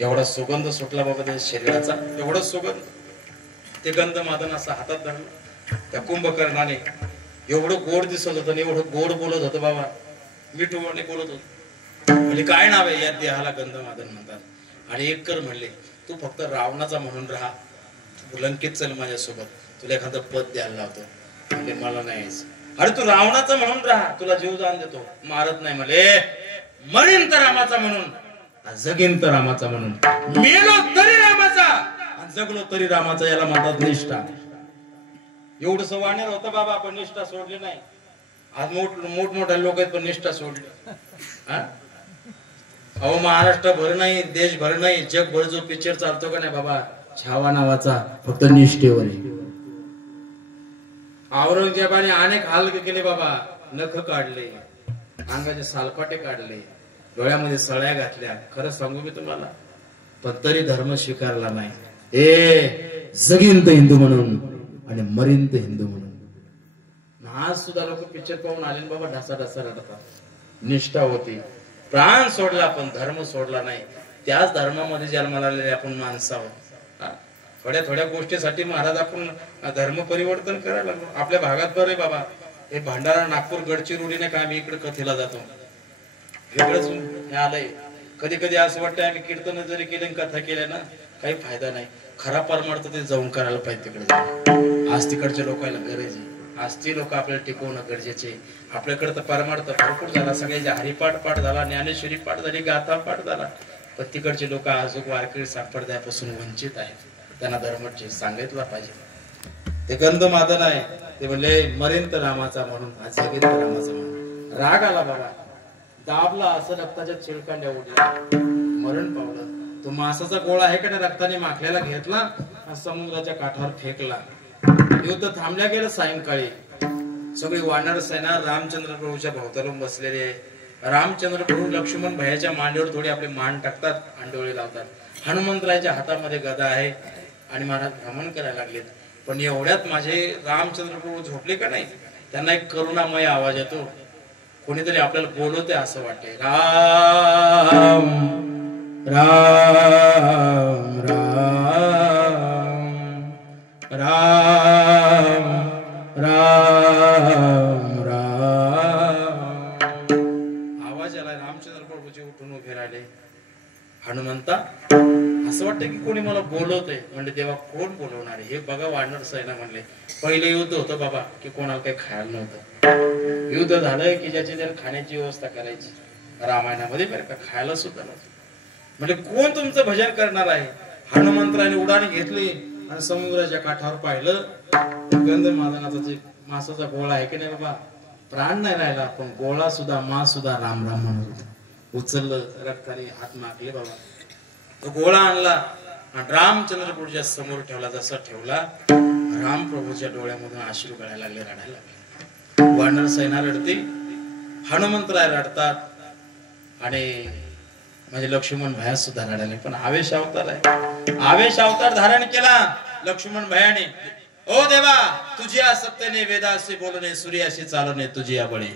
एवढा सुगंध सुटला बाबा त्याच्या शरीराचा एवढा सुगंध ते गंधमादन असं हातात धरलं त्या कुंभकर्णाने एवढं गोड दिसत होतं एवढं गोड बोलत होतं बाबा मिठूने बोलत होत म्हणजे काय नाव आहे या देहाला गंधमादन म्हणतात आणि एक कर म्हणले तू फक्त रावणाचा म्हणून राहा लंकेत चल माझ्यासोबत तुला एखादं पद द्यायला लावतो म्हणजे मला नाही यायचं अरे तू रावणाचा म्हणून राहा तुला जीव जाण देतो मारत नाही मले मरीन तर रामाचा म्हणून जगीन तर रामाचा म्हणून मेलो तरी रामाचा आणि जगलो तरी रामाचा याला म्हणतात निष्ठा एवढंस वाणेर होतं बाबा आपण निष्ठा सोडली नाही आज मोठमोठ्या लोक आहेत पण निष्ठा सोडली अहो महाराष्ट्र भर नाही देश भर नाही जग भर जो पिक्चर चालतो का नाही बाबा छावा नावाचा फक्त निष्ठेवर आहे औरंगजेबाने अनेक हाल केले बाबा नख काढले अंगाचे सालपाटे काढले डोळ्यामध्ये सळ्या घातल्या खरं सांगू मी तुम्हाला पण तरी धर्म स्वीकारला नाही ए जगीन तर हिंदू म्हणून आणि मरीन तर हिंदू म्हणून आज सुद्धा लोक पिक्चर पाहून आले बाबा ढासा ढासा रडतात निष्ठा होती प्राण सोडला पण धर्म सोडला नाही त्याच धर्मामध्ये जन्माला आलेले आपण माणसं आहोत थोड्या थोड्या गोष्टीसाठी महाराज आपण धर्म परिवर्तन करायला लागलो आपल्या भागात बरं आहे बाबा हे भंडारा नागपूर गडचिरोलीने काय आम्ही इकडे कथेला जातो वेगळंच आलंय कधी कधी असं वाटतं आम्ही कीर्तन जरी केले कथा केल्या ना काही फायदा नाही खरा परमार्थ ते जाऊन करायला पाहिजे तिकडे आज तिकडच्या लोकांना गरज आहे आज ती लोक आपल्याला टिकवणं गरजेचे आपल्याकडे तर परमार्थ भरपूर झाला सगळ्याचे हरिपाठ पाठ झाला ज्ञानेश्वरी पाठ झाली गाथा पाठ झाला पण तिकडचे लोक अजून वारकरी संप्रदायापासून वंचित आहेत त्यांना धर्मचे सांगितलं पाहिजे ते गंधमादन आहे ते म्हणले मरेन तर रामाचा म्हणून जगेन तर रामाचा म्हणून राग आला बाबा दाबला असं रक्ताच्या चिळकांड्या उडल्या मरण पावलं तो मासाचा गोळा आहे का नाही रक्ताने माखल्याला घेतला समुद्राच्या काठावर फेकला युद्ध थांबल्या गेलं सायंकाळी सगळी वानर सेना रामचंद्र प्रभूच्या भोवतालून बसलेले आहे रामचंद्र प्रभू लक्ष्मण भैयाच्या मांडीवर थोडी आपले मान टाकतात अंडोळे लावतात हनुमंतरायच्या हातामध्ये गदा आहे आणि महाराज भ्रमण करायला लागलेत पण एवढ्यात माझे रामचंद्र प्रभू झोपले का नाही त्यांना एक करुणामय आवाज येतो कोणीतरी आपल्याला बोलवते असं वाटते राम राम राम राम राम राम आवाज आला रामचंद्र प्रभूजी उठून उभे राहिले हनुमंता असं वाटतं की कोणी मला बोलवतंय म्हणजे तेव्हा कोण बोलवणार हे बघा वानर सेना म्हणले पहिले युद्ध होतं बाबा की कोणाला काही खायला नव्हतं युद्ध झालं की ज्याची त्याला खाण्याची व्यवस्था करायची रामायणामध्ये बरं का खायला सुद्धा नव्हतं म्हणजे कोण तुमचं भजन करणार आहे हनुमंतराने उडाण घेतली आणि समुद्राच्या काठावर पाहिलं गंधमादनाचा जे मासाचा गोळा आहे की नाही बाबा प्राण नाही राहिला पण गोळा सुद्धा मास सुद्धा राम राम म्हणत होता उचललं रक्ताने हात मागले बाबा तो गोळा आणला आणि रामचंद्र प्रभूच्या समोर ठेवला जसा ठेवला राम प्रभूच्या डोळ्यामधून अश्रू गळायला लागले रडायला लागले वानर सेना रडते हनुमंतराय रडतात आणि म्हणजे लक्ष्मण भया सुद्धा रडायला पण आवेश अवतार आहे आवेश अवतार धारण केला लक्ष्मण भयाने ओ देवा तुझ्या सत्तेने वेदाशी बोलणे सूर्याशी चालवणे तुझी बळे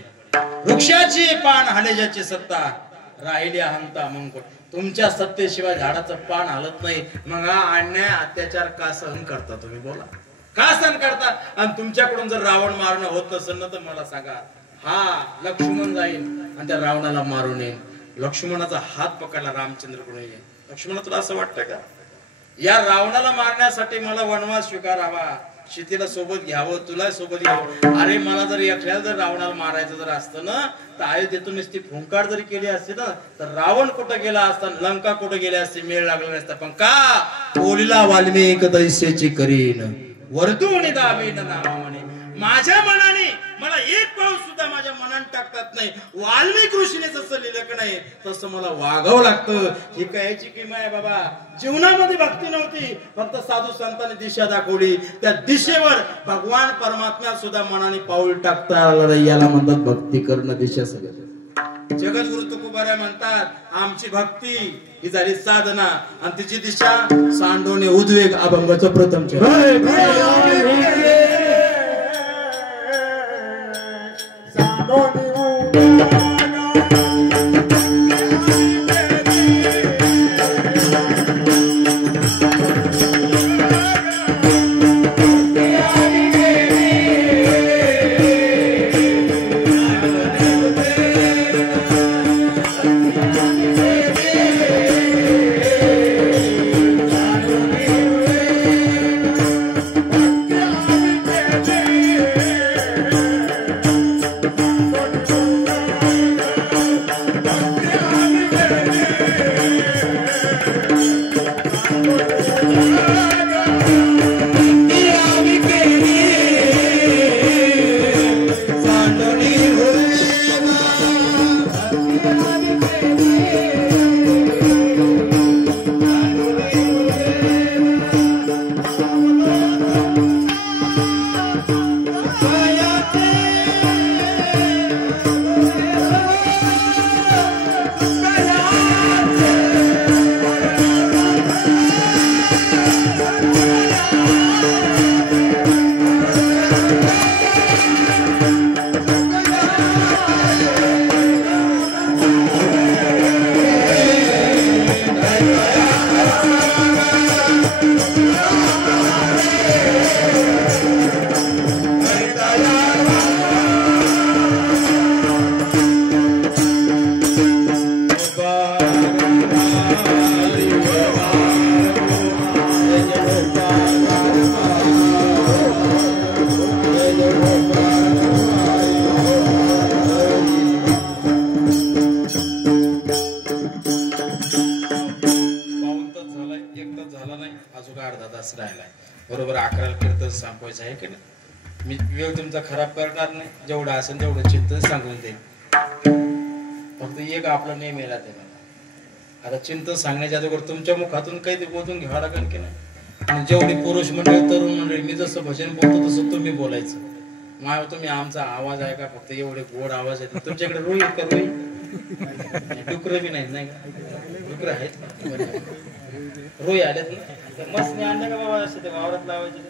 वृक्षाची पान हालेजाची सत्ता राहिली अहंता मंकुट तुमच्या सत्तेशिवाय झाडाचं पान हलत नाही मग हा अन्याय अत्याचार का सहन करता तुम्ही बोला का सहन करता आणि तुमच्याकडून जर रावण मारणं होत नसेल ना तर मला सांगा हा लक्ष्मण जाईल आणि त्या रावणाला मारून येईल लक्ष्मणाचा हात पकडला रामचंद्रकडून लक्ष्मण तुला असं वाटतं का या रावणाला मारण्यासाठी मला वनवास स्वीकारावा शेतीला सोबत घ्यावं, तुला सोबत घ्यावं. अरे मला जर एकट्याला जर रावणाला मारायचं जर असतं ना तर अयोध्येतून नुसती फुंकार जरी केली असती ना तर रावण कुठं गेला असता, लंका कुठं गेले असते, मेळ लागला नसता. पण का बोलिला वाल्मिक दैसेची करीन वर्तुनी दाबेन नामा म्हणे. माझ्या मनाने मला एक पाऊस सुद्धा माझ्या मनात टाकतात नाही. वाल्मिक ऋषीने जसं लिहिलं की नाही तसं मला वागावं लागतं. ही काय याची किंमत आहे बाबा. जीवनामध्ये भक्ती नव्हती, फक्त साधू संतांनी दिशा दाखवली. त्या दिशेवर भगवान परमात्मा सुद्धा मनाने पाऊल टाकता आलं नाही. याला म्हणतात भक्ती करणं, दिशा सगळं. जगद्गुरु तुकोबाराय म्हणतात आमची भक्ती ही झाली साधना आणि तिची दिशा सांडवणे उद्वेग अभंगाचं प्रथम बरोबर 11 कीर्तन संपवायचं आहे की नाही. मी वेळ तुमचा खराब करणार नाही, जेवढं असेल तेवढं चिंतन सांगून देईल. फक्त एक आपला नेम येला ते आता चिंतन सांगण्याच्या अगोदर तुमच्या मुखातून काही बोलून घ्यावं लागेल की नाही. आणि जेवढी पुरुष मंडळी तरुण मंडळी मी जसं भजन बोलतो तसं तुम्ही बोलायचं. माय तुम्ही आमचा आवाज आहे का फक्त एवढे गोड आवाज आहे. तुमच्याकडे रोई का रोई डुकर बी नाही का? डुकर आहेत रोई आलेत ना मस्त आणले का बाबा असे ते वावरात लावायचे.